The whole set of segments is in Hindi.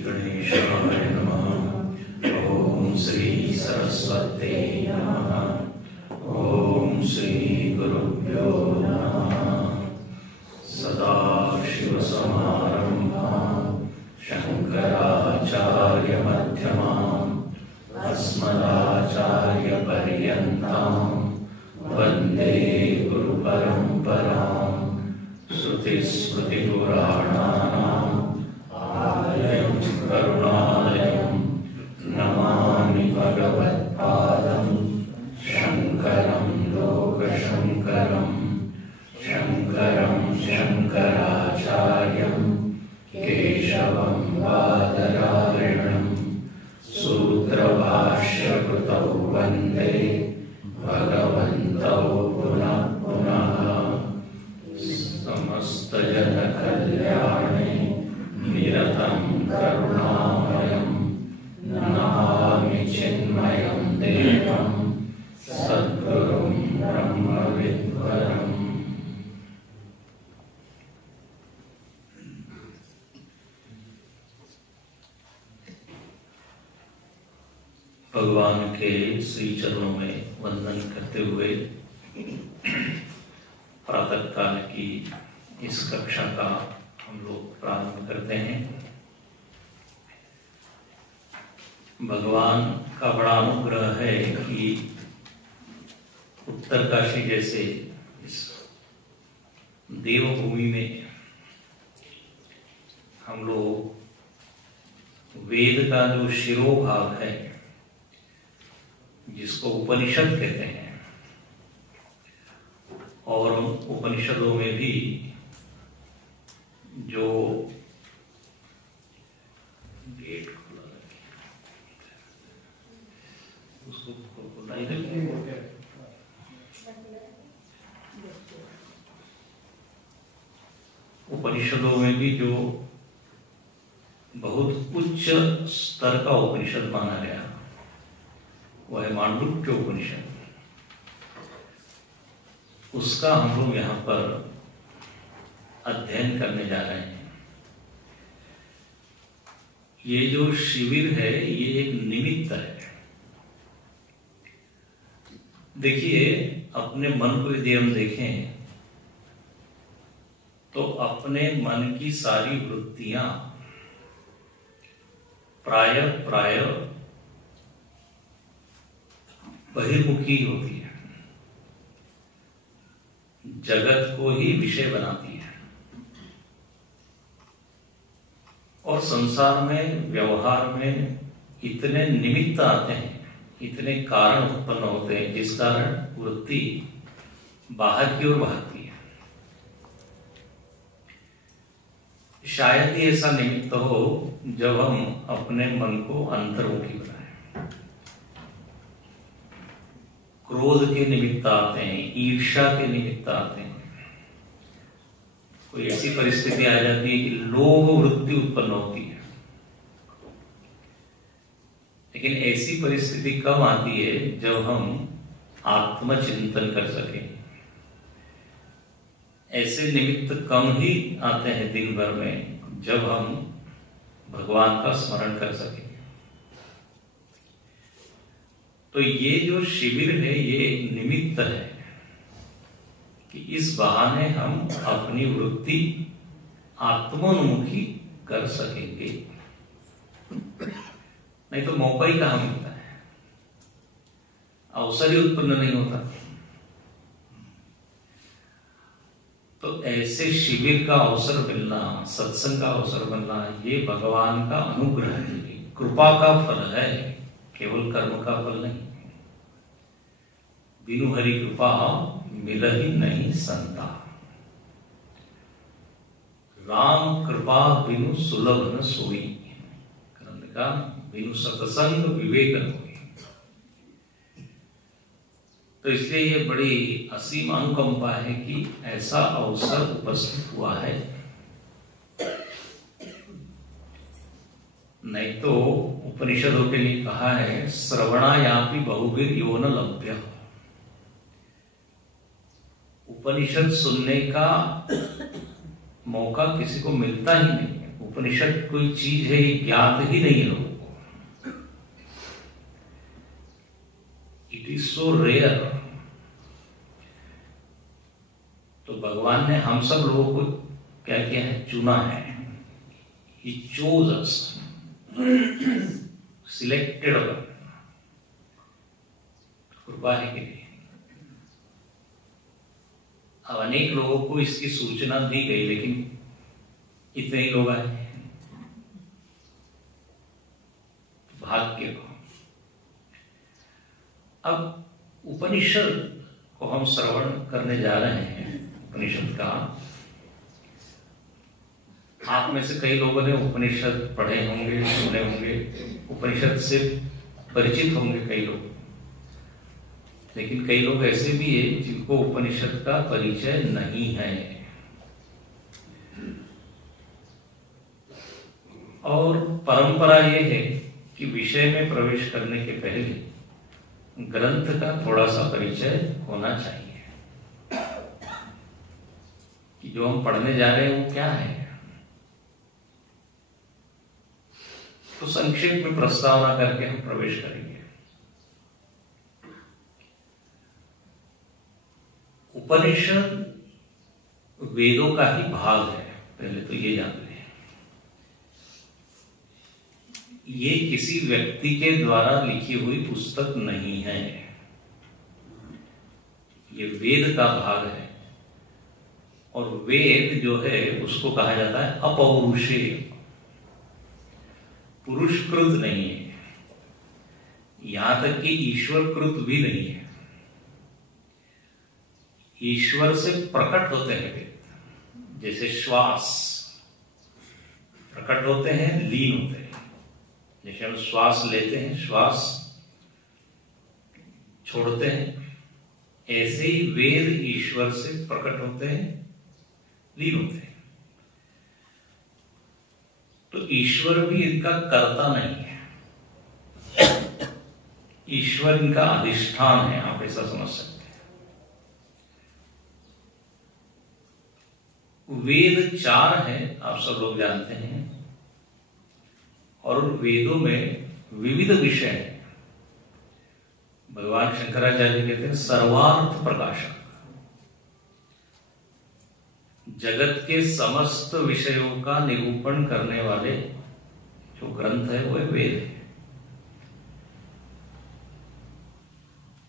गणेशाय नमः। ओम श्री सरस्वते नमः। ओम श्री गुरुभ्यो नमः। सदाशिवसमारम्भां शंकराचार्यमध्यमाम् अस्मदाचार्यपर्यन्तां वन्दे गुरुपरम्पराम्। श्रुतिस्मृतिपुराणानाम् आलयं करुणालयं नमामि भगवत्पादं शङ्करं लोकशङ्करं। शङ्करं शङ्कराचार्यं केशवं बादरायणं सूत्रभाष्यकृतौ वन्दे भगवन्तौ पुनः पुनः। समस्तजनकल्याणे निरतं करुणामयं नमामि चिन्मयं देवं सद्गुरुं ब्रह्मविद्वरम्। भगवान के श्री चरणों में वंदन करते हुए प्रातः काल की इस कक्षा का हम लोग प्रारंभ करते हैं। भगवान का बड़ा अनुग्रह है कि उत्तरकाशी जैसे इस देवभूमि में हम लोग वेद का जो शिरोभाग है जिसको उपनिषद कहते हैं, और उपनिषदों में भी जो गेट खुला उसको खुला ही रखें। उपनिषदों में भी जो बहुत उच्च स्तर का उपनिषद माना गया वह है मांडुक्य उपनिषद। उसका हम लोग यहाँ पर अध्ययन करने जा रहे हैं। ये जो शिविर है ये एक निमित्त है। देखिए, अपने मन को यदि हम देखें तो अपने मन की सारी वृत्तियां प्राय बहिर्मुखी होती है, जगत को ही विषय बनाती है। और संसार में, व्यवहार में इतने निमित्त आते हैं, इतने कारण उत्पन्न होते हैं जिस कारण वृत्ति बाहर की ओर भागती है। शायद ही ऐसा निमित्त हो जब हम अपने मन को अंतर्मुखी बनाएं। क्रोध के निमित्त आते हैं, ईर्ष्या के निमित्त आते हैं, कोई ऐसी परिस्थिति आ जाती है कि लोभ वृत्ति उत्पन्न होती है। लेकिन ऐसी परिस्थिति कब आती है जब हम आत्मचिंतन कर सकें। ऐसे निमित्त कम ही आते हैं दिन भर में जब हम भगवान का स्मरण कर सकें। तो ये जो शिविर है ये एक निमित्त है कि इस बहाने हम अपनी वृत्ति आत्मोन्मुखी कर सकेंगे। नहीं तो मौका ही कहां मिलता है, अवसर ही उत्पन्न नहीं होता। तो ऐसे शिविर का अवसर मिलना, सत्संग का अवसर मिलना, ये भगवान का अनुग्रह है, कृपा का फल है, केवल कर्म का फल नहीं। बिनु हरि कृपा मिल ही नहीं संता। राम कृपा बिनु सुलभ न सोई, ग्रंथ का बिनु सत्संग विवेक न होई। तो इसलिए ये बड़ी असीम अनुकंपा है कि ऐसा अवसर उपस्थित हुआ है। नहीं तो उपनिषदों के लिए कहा है श्रवणायापि बहुभिर यो न लभ्य। उपनिषद सुनने का मौका किसी को मिलता ही नहीं है। उपनिषद कोई चीज है ये ज्ञात ही नहीं है लोगों को। It is so rare. तो भगवान ने हम सब लोगों को क्या किया है? चुना है। He chose us, selected us। कृपा है कि नहीं? अब अनेक लोगों को इसकी सूचना दी गई, लेकिन इतने ही लोग आए। भाग्य को। अब उपनिषद को हम श्रवण करने जा रहे हैं। उपनिषद का आप में से कई लोगों ने उपनिषद पढ़े होंगे, सुने होंगे, उपनिषद से परिचित होंगे कई लोग, लेकिन कई लोग ऐसे भी हैं जिनको उपनिषद का परिचय नहीं है। और परंपरा यह है कि विषय में प्रवेश करने के पहले ग्रंथ का थोड़ा सा परिचय होना चाहिए कि जो हम पढ़ने जा रहे हैं वो क्या है। तो संक्षेप में प्रस्तावना करके हम प्रवेश करेंगे। उपनिषद वेदों का ही भाग है, पहले तो ये जान लें। ये किसी व्यक्ति के द्वारा लिखी हुई पुस्तक नहीं है, ये वेद का भाग है। और वेद जो है उसको कहा जाता है अपौरुषेय, पुरुषकृत नहीं है, यहां तक कि ईश्वरकृत भी नहीं है। ईश्वर से प्रकट होते हैं वेद, जैसे श्वास प्रकट होते हैं, लीन होते हैं। जैसे हम श्वास लेते हैं, श्वास छोड़ते हैं, ऐसे ही वेद ईश्वर से प्रकट होते हैं, लीन होते हैं। तो ईश्वर भी इनका कर्ता नहीं है, ईश्वर इनका अधिष्ठान है, आप ऐसा समझ सकते हैं। वेद 4 है, आप सब लोग जानते हैं, और वेदों में विविध विषय हैं। भगवान शंकराचार्य कहते हैं सर्वार्थ प्रकाशक, जगत के समस्त विषयों का निरूपण करने वाले जो ग्रंथ है वो वेद है।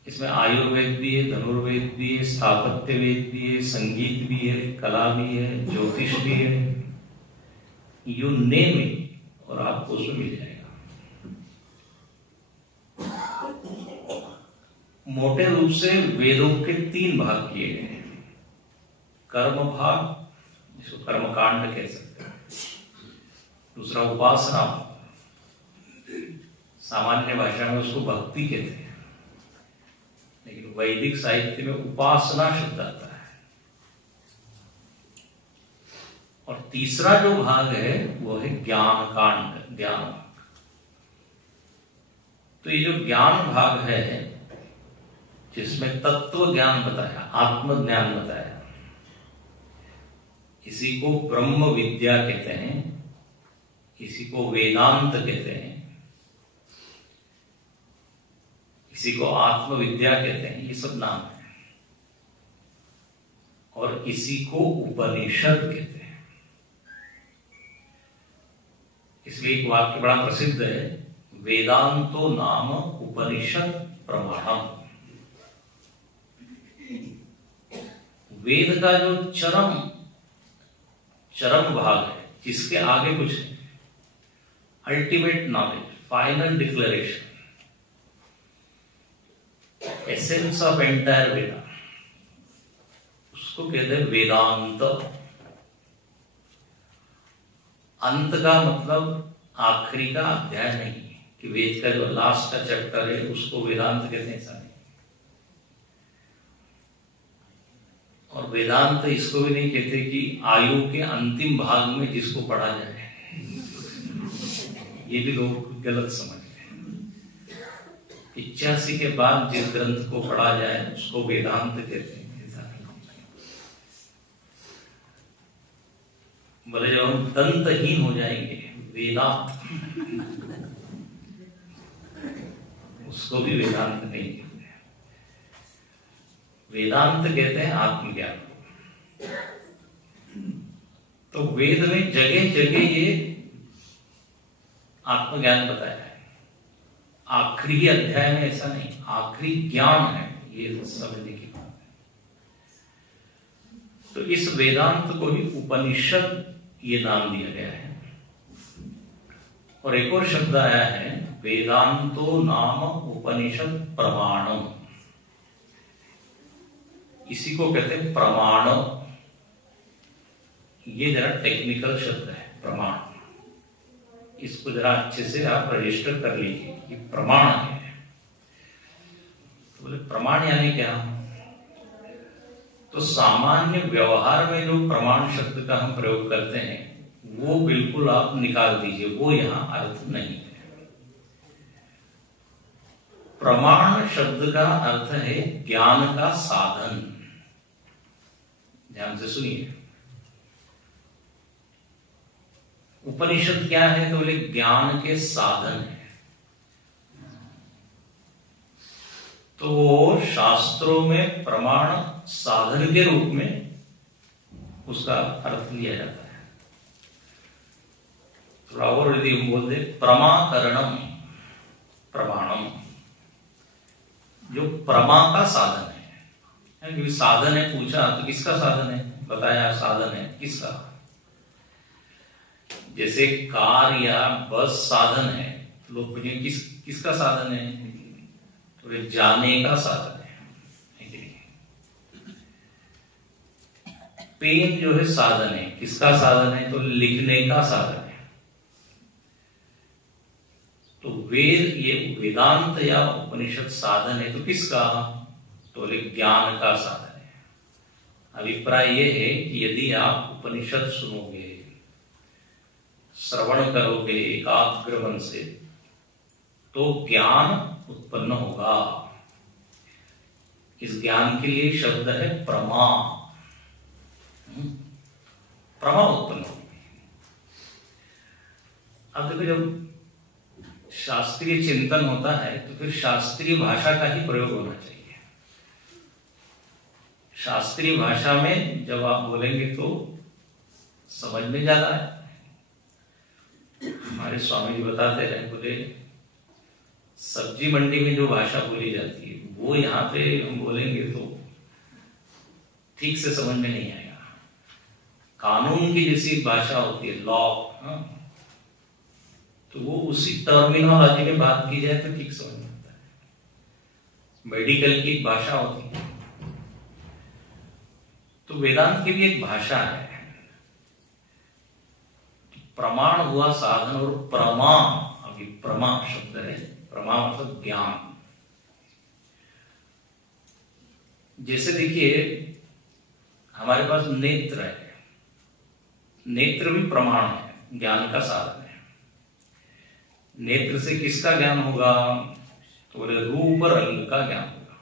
इसमें आयुर्वेद भी है, धनुर्वेद भी है, स्थापत्य वेद भी है, संगीत भी है, कला भी है, ज्योतिष भी है, यू नेम इट, और आपको उसमें मिल जाएगा। मोटे रूप से वेदों के 3 भाग किए गए हैं। कर्म भाग, जिसको कर्मकांड कह सकते हैं। दूसरा उपासना, सामान्य भाषा में उसको भक्ति कहते हैं, लेकिन वैदिक साहित्य में उपासना शब्द आता है। और तीसरा जो भाग है वो है ज्ञान कांड, ज्ञान भाग। तो ये जो ज्ञान भाग है, जिसमें तत्व ज्ञान बताया, आत्म ज्ञान बताया, इसी को ब्रह्म विद्या कहते हैं, इसी को वेदांत कहते हैं, इसी को आत्म विद्या कहते हैं, ये सब नाम है। और इसी को उपनिषद कहते हैं। इसलिए एक वाक्य बड़ा प्रसिद्ध है, वेदांतो नाम उपनिषद प्रमाणम। वेद का जो चरम भाग है, जिसके आगे कुछ नहीं, ultimate knowledge, final declaration, essence of entire Veda, उसको कहते हैं वेदांत। अंत का मतलब आखिरी का अध्याय नहीं, कि वेद का जो लास्ट का चैप्टर है उसको वेदांत कहते हैं, ऐसा नहीं। और वेदांत इसको भी नहीं कहते कि आयु के अंतिम भाग में जिसको पढ़ा जाए, ये भी लोग गलत समझ रहे हैं। 85 के बाद जिस ग्रंथ को पढ़ा जाए उसको वेदांत कहते हैं, ऐसा नहीं। बोले जब हम दंतहीन हो जाएंगे, वेदांत उसको भी वेदांत नहीं कहते हैं। वेदांत कहते हैं आत्मज्ञान। तो वेद में जगह जगह ये आत्मज्ञान बताया है। आखिरी अध्याय में ऐसा नहीं, आखिरी ज्ञान है, ये समझने की बात है। तो इस वेदांत को ही उपनिषद ये नाम दिया गया है। और एक और शब्द आया है, वेदांतो नाम उपनिषद प्रमाणम। इसी को कहते हैं प्रमाण। ये जरा टेक्निकल शब्द है, प्रमाण। इसको जरा अच्छे से आप रजिस्टर कर लीजिए, ये प्रमाण है। तो बोले प्रमाण यानी क्या? तो सामान्य व्यवहार में जो प्रमाण शब्द का हम प्रयोग करते हैं वो बिल्कुल आप निकाल दीजिए, वो यहां अर्थ नहीं है। प्रमाण शब्द का अर्थ है ज्ञान का साधन। ध्यान से सुनिए, उपनिषद क्या है? तो बोले ज्ञान के साधन है। तो वो शास्त्रों में प्रमाण साधन के रूप में उसका अर्थ लिया जाता है। थोड़ा और यदि हम बोलते प्रमाकरणम, प्रमाणम, जो प्रमा का साधन है। क्योंकि साधन है, पूछा तो किसका साधन है? बताया साधन है किसका। जैसे कार या बस साधन है, लोग पूछेंगे किसका साधन है? तो जाने का साधन है। पेन जो है साधन है, किसका साधन है? तो लिखने का साधन है। तो वेद, ये वेदांत या उपनिषद साधन है तो किसका? तो ज्ञान का साधन है। अभिप्राय यह है कि यदि आप उपनिषद सुनोगे, श्रवण करोगे एकाग्र मन से, तो ज्ञान उत्पन्न होगा। इस ज्ञान के लिए शब्द है प्रमा। प्रमा उत्पन्न होगी। अब देखो, जब शास्त्रीय चिंतन होता है तो फिर शास्त्रीय भाषा का ही प्रयोग होना चाहिए। शास्त्रीय भाषा में जब आप बोलेंगे तो समझ में ज्यादा है। हमारे स्वामी जी बताते रहे, बोले सब्जी मंडी में जो भाषा बोली जाती है वो यहाँ पे हम बोलेंगे तो ठीक से समझ में नहीं आएगा। कानून की जैसी भाषा होती है, लॉ, तो वो उसी टर्मिनोलॉजी में बात की जाए तो ठीक समझ में आता है। मेडिकल की एक भाषा होती है, तो वेदांत की भी एक भाषा है। प्रमाण हुआ साधन, और प्रमा, अभी प्रमा शब्द है, प्रमा मतलब ज्ञान। जैसे देखिए हमारे पास नेत्र है, नेत्र भी प्रमाण है, ज्ञान का साधन है। नेत्र से किसका ज्ञान होगा? तो बोले रूप रंग का ज्ञान होगा।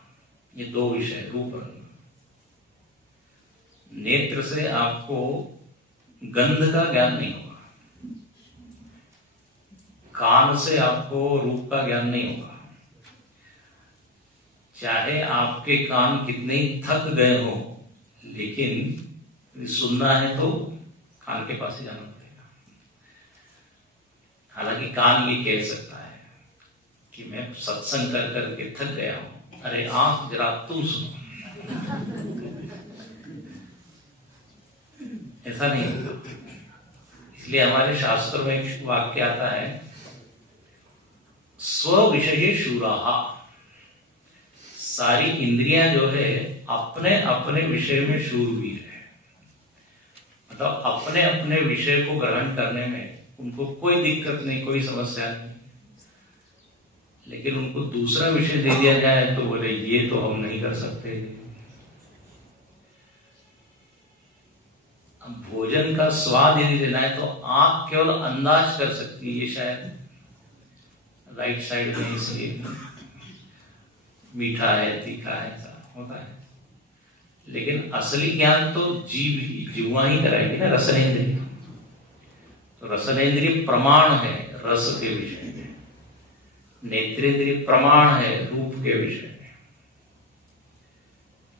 ये दो विषय, रूप रंग। नेत्र से आपको गंध का ज्ञान नहीं होगा, कान से आपको रूप का ज्ञान नहीं होगा। चाहे आपके कान कितने ही थक गए हो, लेकिन सुनना है तो कान के पास ही जाना पड़ेगा। हालांकि कान ये कह सकता है कि मैं सत्संग कर करके थक गया हूं, अरे आंख जरा तू सुनो। ऐसा नहीं होगा। इसलिए हमारे शास्त्र में एक वाक्य आता है, स्व विषय शूराहा। सारी इंद्रियां जो है अपने अपने विषय में शूरवीर है। मतलब अपने अपने विषय को ग्रहण करने में उनको कोई दिक्कत नहीं, कोई समस्या नहीं। लेकिन उनको दूसरा विषय दे दिया जाए तो बोले ये तो हम नहीं कर सकते। अब भोजन का स्वाद यदि देना है तो आंख केवल अंदाज कर सकती है, ये शायद राइट साइड में इसलिए मीठा है, तीखा है, ऐसा होता है। लेकिन असली ज्ञान तो जीवा ही कराएगी ना, रसनेंद्रिय। रसनेन्द्रिय प्रमाण है रस के विषय में, नेत्रेंद्रिय प्रमाण है रूप के विषय में।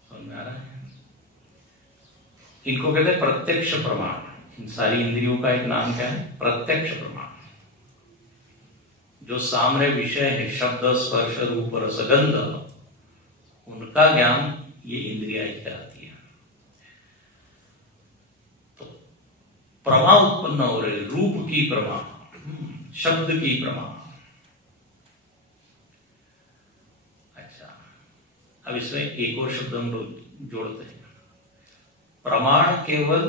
समझ में आ रहा है? इनको कहते हैं प्रत्यक्ष प्रमाण। इन सारी इंद्रियों का एक नाम क्या है? प्रत्यक्ष प्रमाण। जो सामने विषय है, शब्द स्पर्श रूप रसगंध, उनका ज्ञान ये इंद्रिया ही कराती है। तो प्रमा उत्पन्न हो रहे, रूप की प्रमा, शब्द की प्रमा। अच्छा, अब इसमें एक और शब्द हम लोग जोड़ते हैं। प्रमाण केवल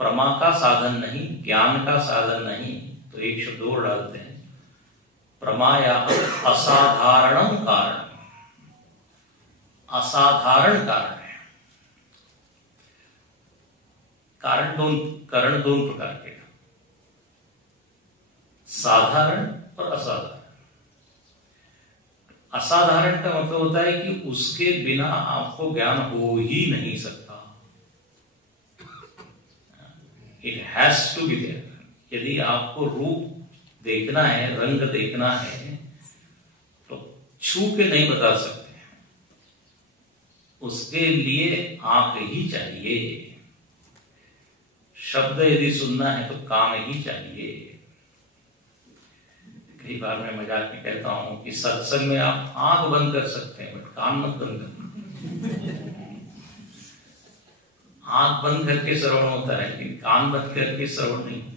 प्रमा का साधन नहीं, ज्ञान का साधन नहीं, तो एक शब्द और डालते हैं, प्रमाया असाधारण कारण। असाधारण कारण है। कारण दोन प्रकार के, साधारण और असाधारण। असाधारण का मतलब होता है कि उसके बिना आपको ज्ञान हो ही नहीं सकता। It has to be there. यदि आपको रूप देखना है, रंग देखना है, तो छू के नहीं बता सकते, उसके लिए आंख ही चाहिए। शब्द यदि सुनना है तो कान ही चाहिए। कई बार मैं मजाक में कहता हूं कि सत्संग में आप आंख बंद कर सकते हैं, बट कान मत बंद करना। आंख बंद करके श्रवण होता है, लेकिन कान बंद करके श्रवण नहीं होता।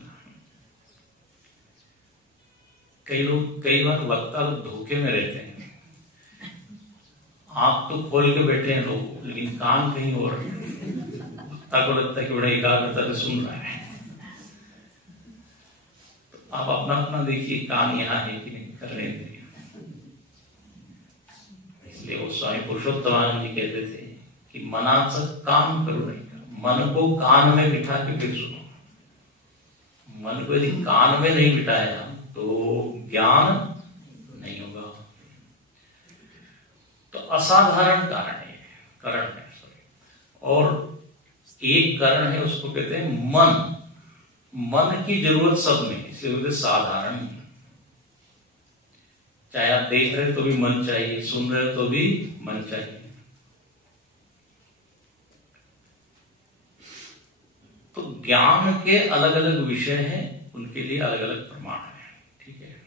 कई बार वक्ता लोग धोखे में रहते हैं। आंख तो खोल के बैठे हैं लोग, लेकिन कान कहीं और, वक्ता को लगता है कि बड़ा एकाग्रता से सुन रहा है। तो आप अपना अपना देखिए, कान यहाँ है कि नहीं, करने दीजिए। इसलिए वो स्वामी पुरुषोत्तमानंद जी कहते थे कि मनाचं काम करो नहीं, मन को कान में बिठा के फिर सुनो। मन को यदि कान में नहीं बिठाया तो ज्ञान नहीं होगा। तो असाधारण करण है। और एक करण है, उसको कहते हैं मन। मन की जरूरत सब में, इसलिए बोलते साधारण। चाहे आप देख रहे तो भी मन चाहिए, सुन रहे तो भी मन चाहिए। तो ज्ञान के अलग अलग विषय हैं, उनके लिए अलग अलग प्रमाण है। ठीक है।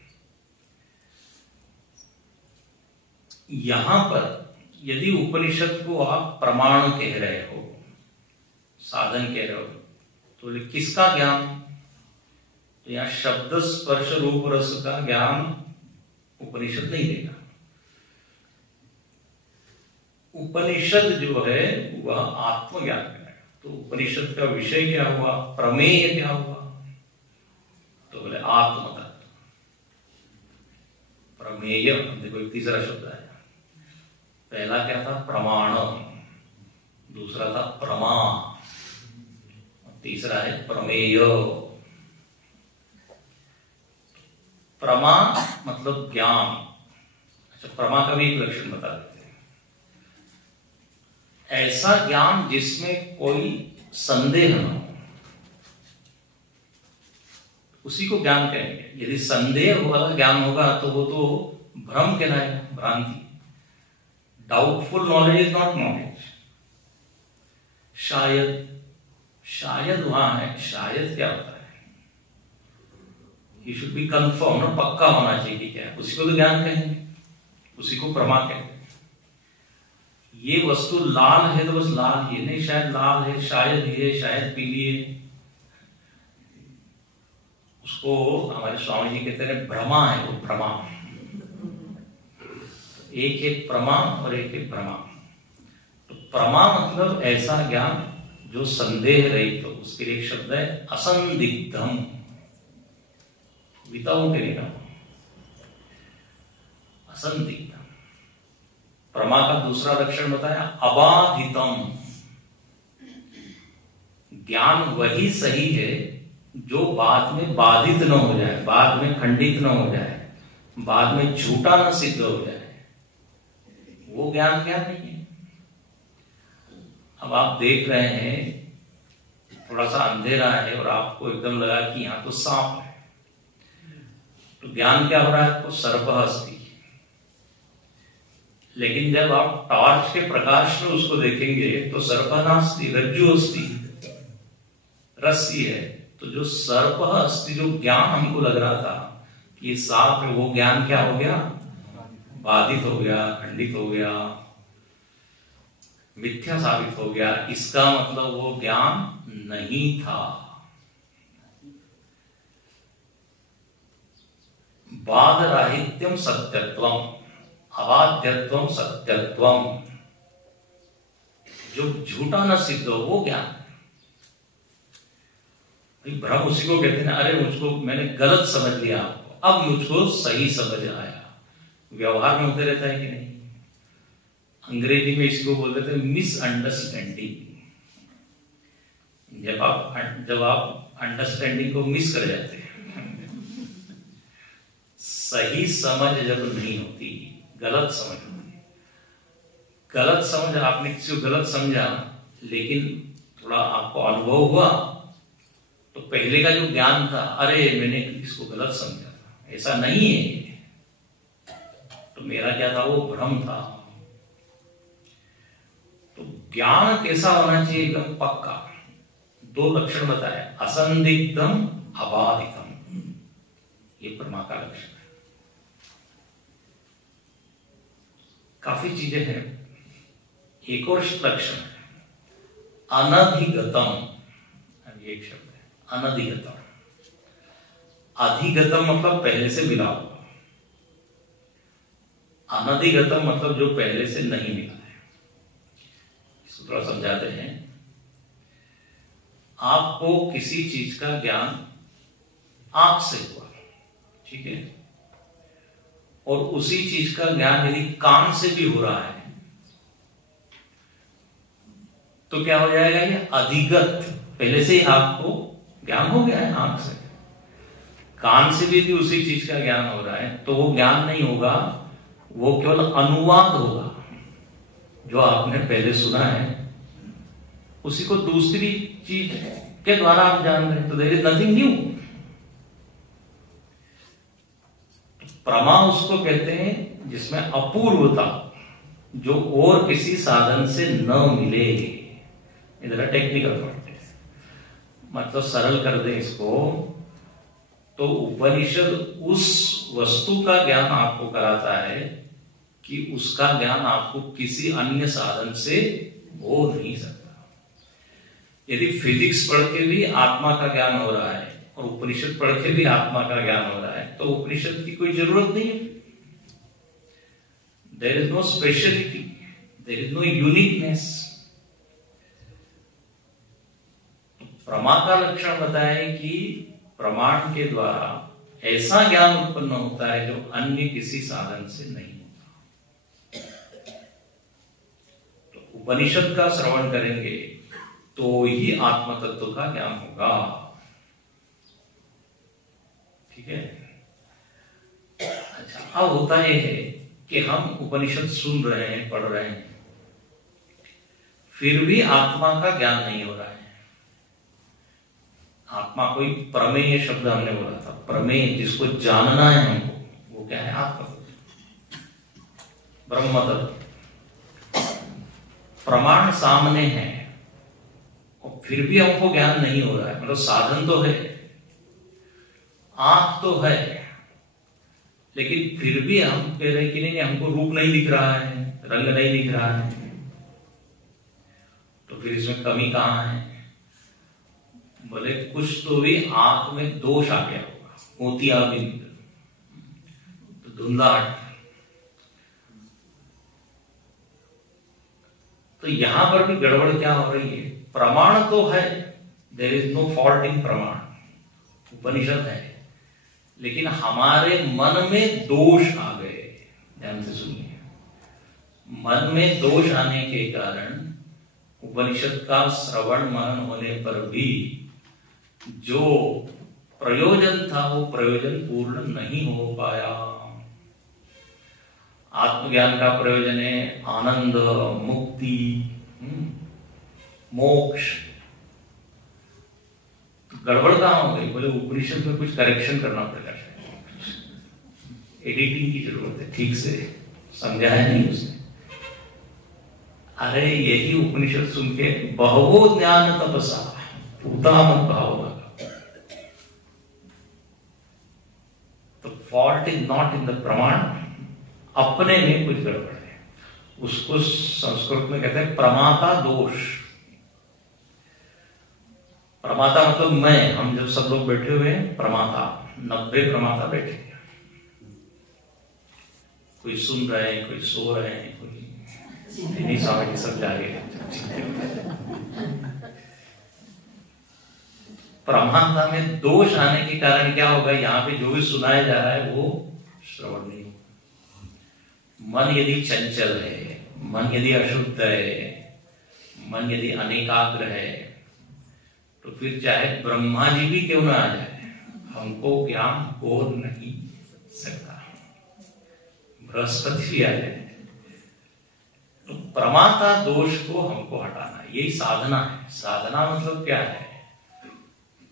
यहां पर यदि उपनिषद को आप प्रमाण कह रहे हो, साधन कह रहे हो, तो किसका ज्ञान? तो यहां शब्द स्पर्श रूप रस का ज्ञान उपनिषद नहीं देगा। उपनिषद जो है वह आत्मज्ञान है। तो उपनिषद का विषय क्या हुआ? प्रमेय क्या हुआ? तो बोले आत्म तत्व। प्रमेय, देखो एक तीसरा शब्द आया। पहला क्या था? प्रमाण, दूसरा था प्रमा, तीसरा है प्रमेय। प्रमा मतलब ज्ञान। अच्छा, प्रमा का भी एक लक्षण बता देते हैं। ऐसा ज्ञान जिसमें कोई संदेह न हो, उसी को ज्ञान कहेंगे। यदि संदेह वाला ज्ञान होगा तो वो तो भ्रम कहलाएगा, भ्रांति। Doubtful knowledge is not knowledge. शायद वहां है। शायद क्या होता है? He should be confirmed, ना, पक्का होना चाहिए कि क्या है, उसी को तो ज्ञान कहेंगे, उसी को प्रमा कहेंगे। ये वस्तु लाल है तो बस लाल ही है, नहीं शायद लाल है, शायद ये, शायद पीली है। उसको हमारे स्वामी जी कहते हैं भ्रमा है, वो भ्रमा। एक है प्रमा और एक है भ्रमा। तो प्रमा मतलब ऐसा ज्ञान जो संदेह रहित हो। उसके लिए एक शब्द है असंदिग्धम, विदाउट एनी डाउट, असंदिग्धम। प्रमा का दूसरा लक्षण बताया अबाधितम। ज्ञान वही सही है जो बाद में बाधित न हो जाए, बाद में खंडित न हो जाए, बाद में झूठा न सिद्ध हो जाए, वो ज्ञान क्या नहीं है। अब आप देख रहे हैं थोड़ा सा अंधेरा है और आपको एकदम लगा कि यहाँ तो सांप है, तो ज्ञान क्या हो रहा है आपको? सर्प अस्ति। लेकिन जब आप टॉर्च के प्रकाश में उसको देखेंगे तो सर्प नास्ति, रज्जु अस्ति, रस्सी है। तो जो सर्प अस्ति, जो ज्ञान हमको लग रहा था कि ये सांप है, वो ज्ञान क्या हो गया? बाधित हो गया, खंडित हो गया, मिथ्या साबित हो गया। इसका मतलब वो ज्ञान नहीं था। बाधराहित्यम सत्यत्वम, अबाध्यत्वम सत्यत्वम, जो झूठा न सिद्ध हो वो ज्ञान। भ्रम उसी को कहते हैं, अरे मुझको मैंने गलत समझ लिया, अब मुझको सही समझ आया। व्यवहार में होते रहता है कि नहीं? अंग्रेजी में इसको बोलते थे मिसअंडरस्टैंडिंग। जब आप अंडरस्टैंडिंग को मिस कर जाते हैं, सही समझ जब नहीं होती, गलत समझ होती। गलत समझ, आपने किसी को गलत समझा, लेकिन थोड़ा आपको अनुभव हुआ, तो पहले का जो ज्ञान था, अरे मैंने इसको गलत समझा था, ऐसा नहीं है, तो मेरा क्या था? वो भ्रम था। तो ज्ञान कैसा होना चाहिए? एकदम पक्का। दो लक्षण बताए, असंदिग्धम, अबाधितम। ये प्रमा का लक्षण है। काफी चीजें हैं। एक और लक्षण है, अनधिगतम। एक शब्द है अनधिगतम। अधिगतम मतलब पहले से मिला हुआ, अनधिगतम मतलब जो पहले से नहीं मिला है। इसको थोड़ा समझाते हैं। आपको किसी चीज का ज्ञान आंख से हुआ, ठीक है, और उसी चीज का ज्ञान यदि कान से भी हो रहा है तो क्या हो जाएगा? ये अधिगत, पहले से ही आपको ज्ञान हो गया है आंख से। कान से भी यदि उसी चीज का ज्ञान हो रहा है तो वो ज्ञान नहीं होगा, वो केवल अनुवाद होगा। जो आपने पहले सुना है उसी को दूसरी चीज के द्वारा आप जान रहे हैं, तो देयर इज नथिंग न्यू। प्रमा उसको कहते हैं जिसमें अपूर्वता, जो और किसी साधन से न मिले। इधर टेक्निकल पॉइंट है, मतलब सरल कर दे इसको तो उपनिषद उस वस्तु का ज्ञान आपको कराता है कि उसका ज्ञान आपको किसी अन्य साधन से हो नहीं सकता। यदि फिजिक्स पढ़ के भी आत्मा का ज्ञान हो रहा है और उपनिषद पढ़ के भी आत्मा का ज्ञान हो रहा है तो उपनिषद की कोई जरूरत नहीं है। There is no speciality, there is no uniqueness. प्रमा का लक्षण बताया कि प्रमाण के द्वारा ऐसा ज्ञान उत्पन्न होता है जो अन्य किसी साधन से नहीं होता। तो उपनिषद का श्रवण करेंगे तो ही आत्म तत्व का ज्ञान होगा, ठीक है। अच्छा, अब होता यह है कि हम उपनिषद सुन रहे हैं, पढ़ रहे हैं, फिर भी आत्मा का ज्ञान नहीं हो रहा है। आत्मा कोई प्रमेय शब्द हमने बोला था, प्रमेय जिसको जानना है हमको, वो क्या है? आत्मा ब्रह्म तत्व। प्रमाण सामने है और फिर भी हमको ज्ञान नहीं हो रहा है। मतलब साधन तो है, आंख तो है, लेकिन फिर भी हम कह रहे हैं कि नहीं, हमको रूप नहीं दिख रहा है, रंग नहीं दिख रहा है। तो फिर इसमें कमी कहां है? बोले कुछ तो भी आंख में दोष आ गया होगा, मोतियाबिंद, तो धुंधलाहट। तो यहां पर भी गड़बड़ क्या हो रही है? प्रमाण तो है, there is no fault in प्रमाण, उपनिषद है, लेकिन हमारे मन में दोष आ गए। ध्यान से सुनिए, मन में दोष आने के कारण उपनिषद का श्रवण मनन होने पर भी जो प्रयोजन था वो प्रयोजन पूर्ण नहीं हो पाया। आत्मज्ञान का प्रयोजन है आनंद, मुक्ति, मोक्ष, गड़बड़ कहाँ हो गई? बोले उपनिषद में कुछ करेक्शन करना पड़ेगा, एडिटिंग की जरूरत है, ठीक से समझाया नहीं उसने। अरे यही उपनिषद सुन के बहवो ज्ञान तपसा पूता मत भाव होगा। तो fault is not in the प्रमाण, अपने में कुछ गड़बड़ है। उसको संस्कृत में कहते हैं प्रमाता दोष। प्रमाता मतलब मैं, हम जब सब लोग बैठे हुए हैं प्रमाता, 90 प्रमाता बैठे हैं, कोई सुन रहे हैं, कोई सो रहे हैं, कोई नहीं समझ, सब जागे। प्रमाता में दोष आने के कारण क्या होगा? यहाँ पे जो भी सुनाया जा रहा है वो श्रवण नहीं होगा। मन यदि चंचल है, मन यदि अशुद्ध है, मन यदि अनेकाग्र है, तो फिर चाहे ब्रह्मा जी भी क्यों ना आ जाए, हमको ज्ञान हो नहीं सकता। बृहस्पति भी आ जाए, तो प्रमाता दोष को हमको हटाना, यही साधना है। साधना मतलब क्या है?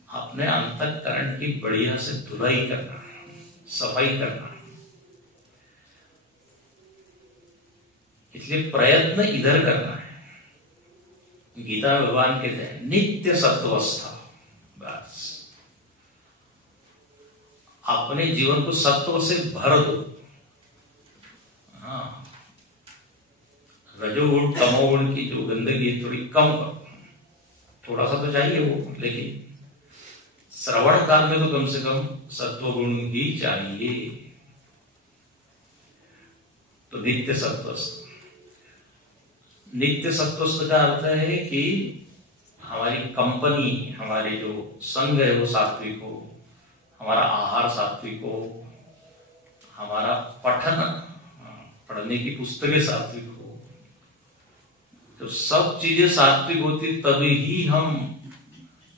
अपने अंतःकरण की बढ़िया से धुलाई करना, सफाई करना। इसलिए प्रयत्न इधर करना है। गीता भगवान कहते हैं नित्य सत्वस्था, बस अपने जीवन को सत्व से भर दो। हाँ, रजोगुण तमोगुण की जो गंदगी है थोड़ी कम करो, थोड़ा सा तो चाहिए वो, लेकिन श्रवण काल में तो कम से कम सत्वगुण ही चाहिए। तो नित्य सत्वस्थ, नित्य सत्वस्थ का अर्थ है कि हमारी कंपनी, हमारे जो संग है वो सात्विक हो, हमारा आहार सात्विक हो, हमारा पठन, पढ़ने की पुस्तकें सात्विक हो। तो सब चीजें सात्विक होती तभी ही हम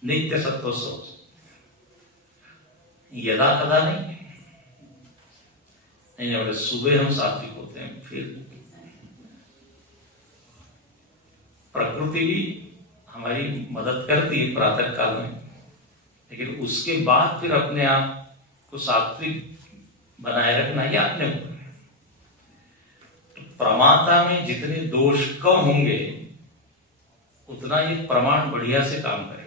नित्य सत्वस्थ हो। यदा कदा नहीं, बोले सुबह हम सात्विक होते हैं, फिर प्रकृति भी हमारी मदद करती है प्रातः काल में, लेकिन उसके बाद फिर अपने आप को सात्विक बनाए रखना ही अपने ऊपर है। तो प्रमाता में जितने दोष कम होंगे उतना ये प्रमाण बढ़िया से काम करेगा।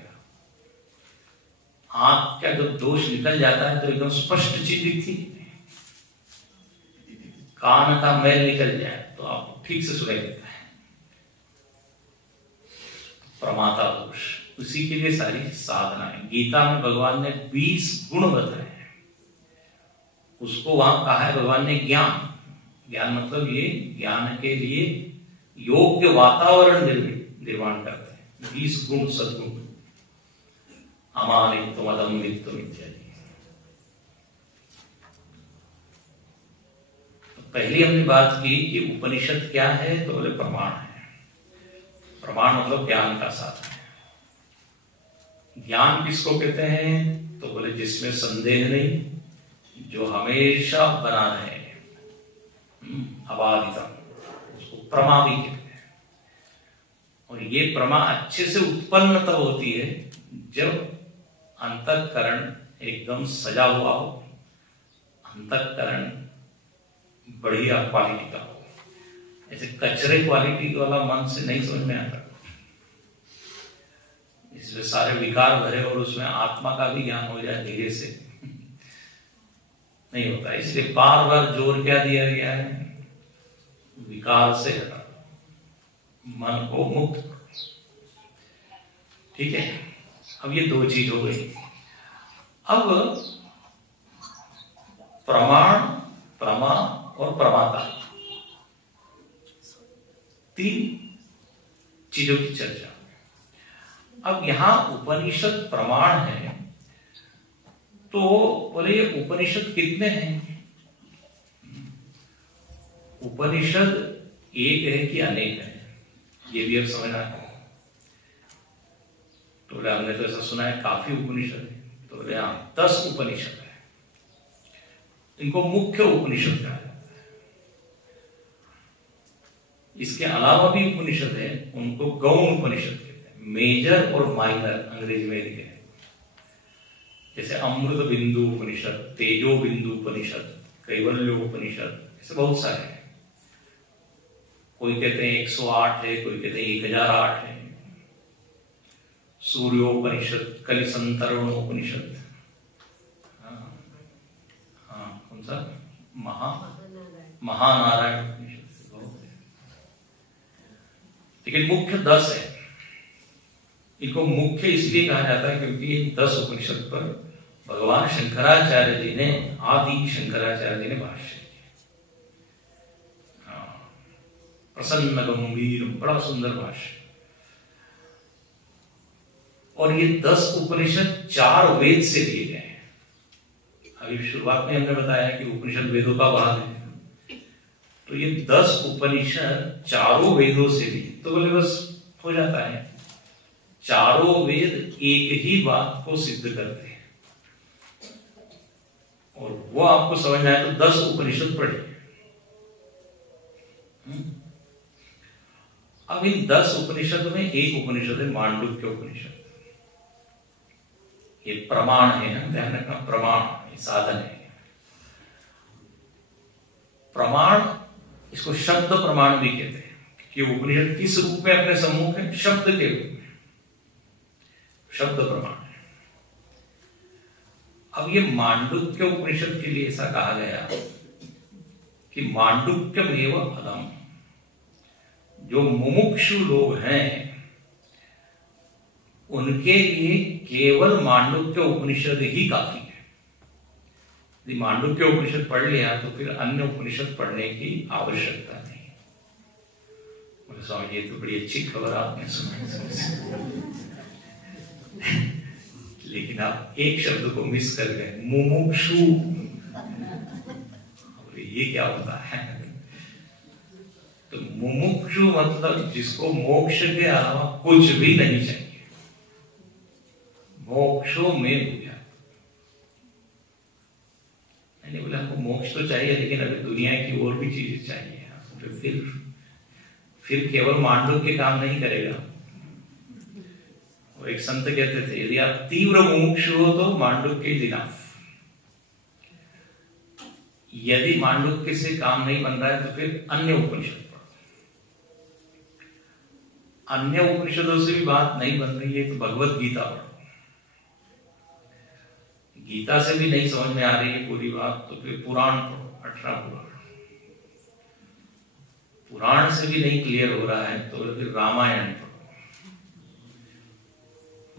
आंख का जब दोष निकल जाता है तो एकदम स्पष्ट चीज दिखती है। कान का मैल निकल जाए तो आप ठीक से सुनाई देता है। प्रमाता दोष, उसी के लिए सारी साधना है। गीता में भगवान ने 20 गुण बताए हैं, उसको वहां कहा है भगवान ने ज्ञान। ज्ञान मतलब ये ज्ञान के लिए योग्य वातावरण निर्माण करते हैं। 20 गुण सद्गुण, अमानित्व अदम्भित्व इत्यादि। तो पहले हमने बात की कि उपनिषद क्या है, तो बोले प्रमाण है। प्रमाण मतलब ज्ञान का साधन है। ज्ञान किसको कहते हैं? तो बोले जिसमें संदेह नहीं, जो हमेशा बना रहे, अबाधितम, उसको प्रमा भी कहते हैं। और ये प्रमा अच्छे से उत्पन्न तब होती है जब अंतःकरण एकदम सजा हुआ हो, अंतःकरण बढ़िया क्वालिटी का हो। ऐसे कचरे क्वालिटी वाला मन से नहीं समझ में आता, इसमें सारे विकार भरे और उसमें आत्मा का भी ज्ञान हो जाए धीरे से, नहीं होता। इसलिए बार बार जोर क्या दिया गया है? विकार से हटा, मन को मुक्त। ठीक है, अब ये दो चीज हो गई। अब प्रमाण, प्रमा और प्रमाता, तीन चीजों की चर्चा। अब यहां उपनिषद प्रमाण है, तो बोले ये उपनिषद कितने हैं? उपनिषद एक है कि अनेक है, ये भी अब समझना है। तो बोले हमने तो ऐसा सुना है काफी उपनिषद है। तो बोले हाँ, 10 उपनिषद है। इनको मुख्य उपनिषद कहा जाता है। इसके अलावा भी उपनिषद है, उनको गौण उपनिषद कहते हैं। मेजर और माइनर अंग्रेजी में लिखे हैं। जैसे अमृत बिंदु उपनिषद, तेजो बिंदु उपनिषद, कैवल्य उपनिषद, ऐसे बहुत सारे हैं। कोई कहते हैं 108 है, कोई कहते हैं 1008 है। सूर्योपनिषद, कलिसंतरणोपनिषद, कौन सा महानारायण उपनिषद, बहुत है। लेकिन मुख्य 10 है। इनको मुख्य इसलिए कहा जाता है क्योंकि इन 10 उपनिषद पर भगवान शंकराचार्य जी ने, आदि शंकराचार्य जी ने भाष्य किया। प्रसन्न गंभीर, बड़ा सुंदर भाष्य। और ये 10 उपनिषद 4 वेद से लिए गए हैं। अभी शुरुआत में हमने बताया कि उपनिषद वेदों का भाग है, तो ये 10 उपनिषद चारों वेदों से लिए। तो बोले बस हो जाता है, चारों वेद एक ही बात को सिद्ध करते हैं, और वो आपको समझ आए तो 10 उपनिषद पढ़े। अब इन 10 उपनिषद में एक उपनिषद है मांडुक्य उपनिषद। ये प्रमाण है ना, ध्यान रखना, प्रमाण, ये साधन है। प्रमाण, इसको शब्द प्रमाण भी कहते हैं कि उपनिषद किस रूप में अपने सम्मुख है, शब्द के रूप में, शब्द प्रमाण है। अब ये मांडुक्य उपनिषद के लिए ऐसा कहा गया कि मांडुक्यमेव अदम, जो मुमुक्षु लोग हैं उनके लिए केवल मांडुक्य उपनिषद ही काफी है। यदि मांडुक्य उपनिषद पढ़ लिया तो फिर अन्य उपनिषद पढ़ने की आवश्यकता नहीं। बोले स्वामी ये तो बड़ी अच्छी खबर आपने सुनाई, लेकिन आप एक शब्द को मिस कर गए, मुमुक्षु। ये क्या होता है? तो मुमुक्षु मतलब जिसको मोक्ष के अलावा कुछ भी नहीं चाहिए, मोक्षो में भूया। मैंने बोला हमको मोक्ष तो चाहिए, लेकिन अभी दुनिया की और भी चीजें चाहिए। फिर केवल मांडुक्य काम नहीं करेगा। और एक संत कहते थे यदि आप तीव्र मुमुक्षु हो तो मांडुक्य इज इनफ। यदि मांडुक्य से काम नहीं बन रहा है तो फिर अन्य उपनिषद पढ़ो। अन्य उपनिषदों से भी बात नहीं बन रही है तो भगवत गीता पढ़ो। गीता से भी नहीं समझ में आ रही है पूरी बात तो फिर पुराण पढ़ो, 18 पुराण। पुराण से भी नहीं क्लियर हो रहा है तो फिर रामायण पढ़ो,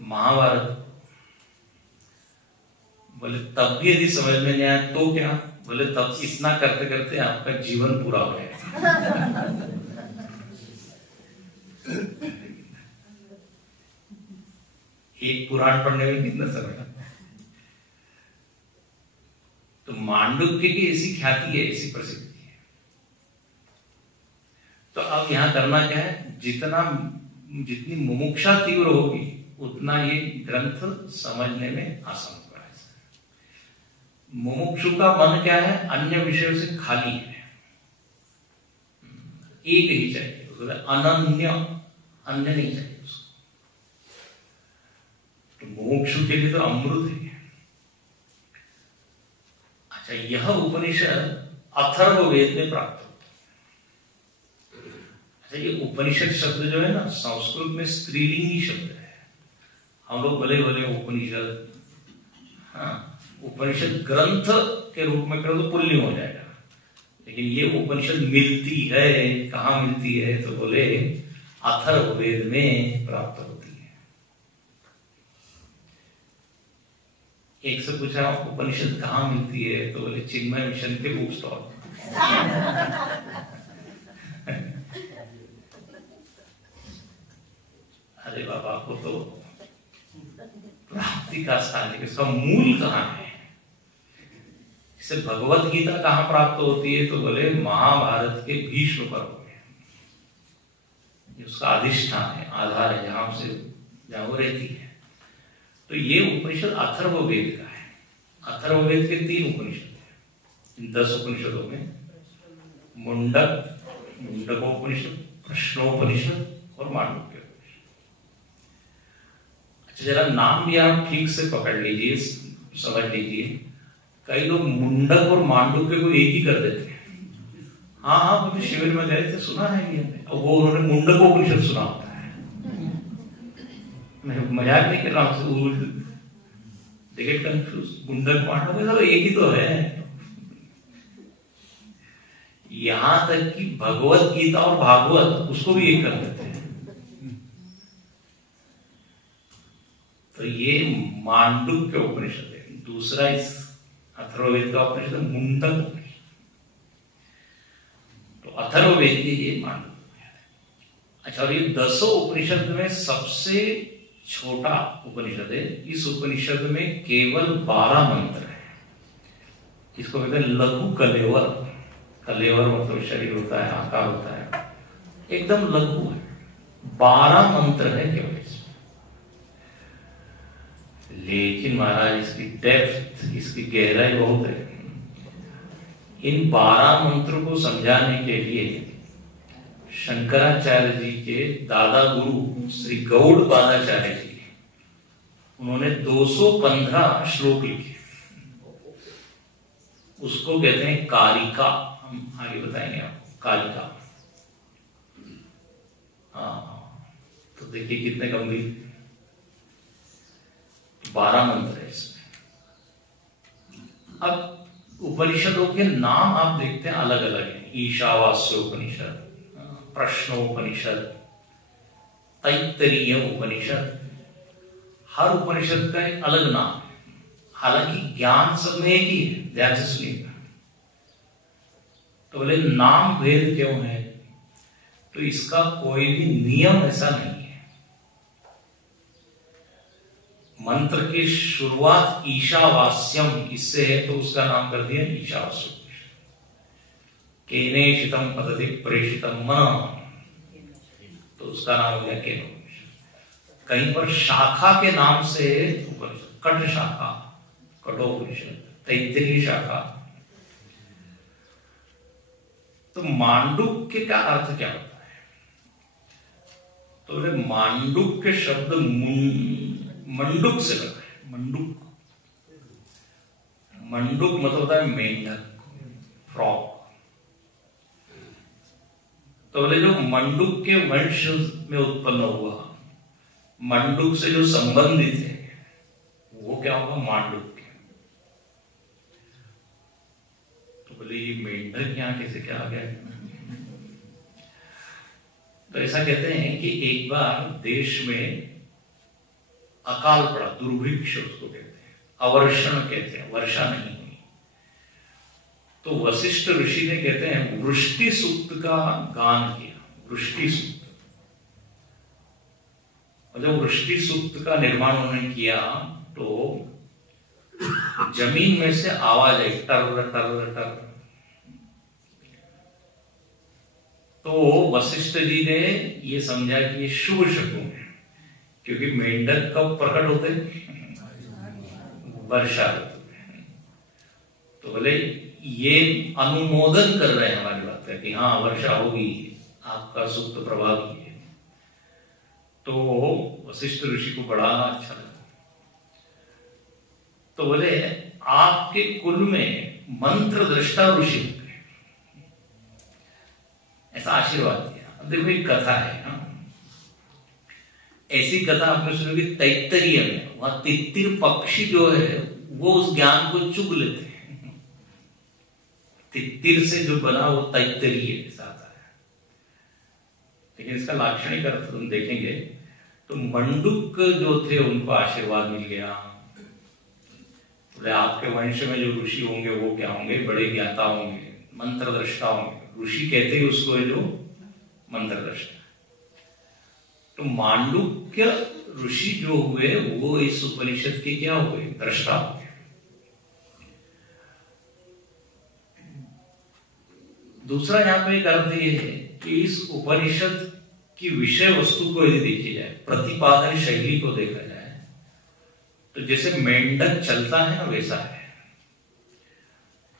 महाभारत। बोले तब भी यदि समझ में नहीं आया तो क्या? बोले तब इतना करते करते आपका जीवन पूरा हो जाएगा। एक पुराण पढ़ने में कितना समय? तो मांडुक्य की ऐसी ख्याति है, ऐसी प्रसिद्धि है। तो अब यहां करना क्या है, जितनी मुमुक्षा तीव्र होगी उतना ये ग्रंथ समझने में आसान होगा। मुमुक्षु का मन क्या है, अन्य विषयों से खाली है, एक ही चाहिए उसको, अनन्य, अन्य नहीं चाहिए उसको। तो मुमुक्षु के लिए तो अमृत है। अच्छा, यह उपनिषद अथर्ववेद में प्राप्त होता है। अच्छा, ये उपनिषद शब्द जो है ना, संस्कृत में स्त्रीलिंगी शब्द है। हम लोग भले भले उपनिषद, हाँ, उपनिषद ग्रंथ के रूप में करो तो पुल्लिंग हो जाएगा, लेकिन ये उपनिषद मिलती है, कहाँ मिलती है? तो बोले अथर्ववेद में प्राप्त होती है। एक से पूछा उपनिषद कहाँ मिलती है तो बोले चिन्मय मिशन के बुक स्टॉल। अरे बाबा, आपको तो प्राप्ति का स्थान है, इसका मूल कहाँ है? इसे भगवत गीता कहाँ प्राप्त होती है तो बोले महाभारत के भीष्म पर्व में, ये उसका अधिष्ठान है, आधार है, जहां वो रहती है। तो ये उपनिषद अथर्ववेद का है। अथर्ववेद के 3 उपनिषद हैं। इन 10 उपनिषदों में मुंडकोपनिषद, प्रश्नोपनिषद और मांडुक्य उपनिषद। अच्छा, जरा नाम भी आप ठीक से पकड़ लीजिए। समझ लीजिए, कई लोग मुंडक और मांडुक्य को एक ही कर देते हैं। हाँ हाँ, मुझे शिविर में गए थे, सुना है ये, और वो उन्होंने मुंडकोपनिषद सुना होता है। मैं मजाक नहीं कर रहा हूँ, they get confuse. Mundaka Mandukya सब एक ही तो है। यहां तक कि भगवत गीता और भागवत उसको भी एक कर देते हैं। तो ये मांडुक्य उपनिषद है। दूसरा इस अथर्ववेद का उपनिषद मुंडक उपनिषद। तो अथर्ववेद की ये मांडुक्य है। अच्छा, और ये 10 उपनिषद में सबसे छोटा उपनिषद है। इस उपनिषद में केवल 12 मंत्र है। इसको कहते हैं लघु कलेवर। कलेवर मतलब शरीर होता है, आकार होता है, एकदम लघु है। 12 मंत्र है केवल इसमें। लेकिन महाराज इसकी डेप्थ, इसकी गहराई बहुत है। इन 12 मंत्रों को समझाने के लिए शंकराचार्य जी के दादा गुरु श्री गौड़ पादाचार्य जी, उन्होंने 215 श्लोक लिखे। उसको कहते हैं कारिका। हम आगे बताएंगे आपको कारिका। हाँ, तो देखिए कितने गंभीर। 12 मंत्र है इसमें। अब उपनिषदों के नाम आप देखते हैं अलग अलग हैं। ईशावास्योपनिषद, प्रश्नोपनिषद, तैत्तरीय उपनिषद। हर उपनिषद का एक अलग नाम है। हालांकि ज्ञान सब में एक ही है, ध्यान से सुनिएगा। तो बोले नाम भेद क्यों है? तो इसका कोई भी नियम ऐसा नहीं है। मंत्र की शुरुआत ईशावास्यम इससे है, तो उसका नाम कर दिया ईशावास्य। केनेशितम पतति प्रेषितम मन, तो उसका नाम हो गया केनोपनिषद। कहीं पर शाखा के नाम से उपनिषद, कट शाखा, कठोपनिषद, तैत्तिरीय शाखा। तो मांडुक्य का अर्थ क्या होता है? तो मांडुक्य शब्द मंडुक से लगा है। मंडुक, मंडुक मतलब होता है मेंढक, फ्रॉग। तो बोले जो मंडुक के वंश में उत्पन्न हुआ, मंडुक से जो संबंधित है, वो क्या होगा? मांडुक्य। तो बोले ये मेंढक यहां कैसे क्या आ गया? तो ऐसा कहते हैं कि एक बार देश में अकाल पड़ा, दुर्भिक्ष उसको कहते हैं, अवर्षण कहते हैं, वर्षा नहीं हुई। तो वशिष्ठ ऋषि ने कहते हैं वृष्टि सूक्त का गान किया। वृष्टि सूक्त, और जब वृष्टि सूक्त का निर्माण उन्होंने किया तो जमीन में से आवाज आई, टर टर टर। तो वशिष्ठ जी ने ये समझा कि ये शुभ शकुन है, क्योंकि मेंढक कब प्रकट होते? वर्षा ऋतु में। तो बोले ये अनुमोदन कर रहे हैं हमारी बात है कि हाँ वर्षा होगी, आपका सुप्त प्रभावी है। तो वशिष्ठ ऋषि को बड़ा अच्छा लगा। तो बोले आपके कुल में मंत्र दृष्टा ऋषि होंगे, ऐसा आशीर्वाद दिया। अब देखो एक कथा है ना, ऐसी कथा आपने सुनी कि तैत्तरीय में, वहां तित्तिर पक्षी जो है वो उस ज्ञान को चुग लेते हैं। तित्तिर से जो बना वो तैत्तरीय के साथ आया। लेकिन इसका लाक्षणिक अर्थ तुम देखेंगे तो मंडुक जो थे उनको आशीर्वाद मिल गया। तो आपके वंश में जो ऋषि होंगे वो क्या होंगे? बड़े ज्ञाता होंगे, मंत्र दृष्टा होंगे। ऋषि कहते हैं उसको जो मंत्र दृष्टा। तो मांडुक्य ऋषि जो हुए वो इस उपनिषद के क्या हुए? दृष्टा हुए। दूसरा यहां पे एक अर्थ ये है कि इस उपनिषद की विषय वस्तु को यदि देखी जाए, प्रतिपादन शैली को देखा जाए, तो जैसे मेंढक चलता है ना वैसा है।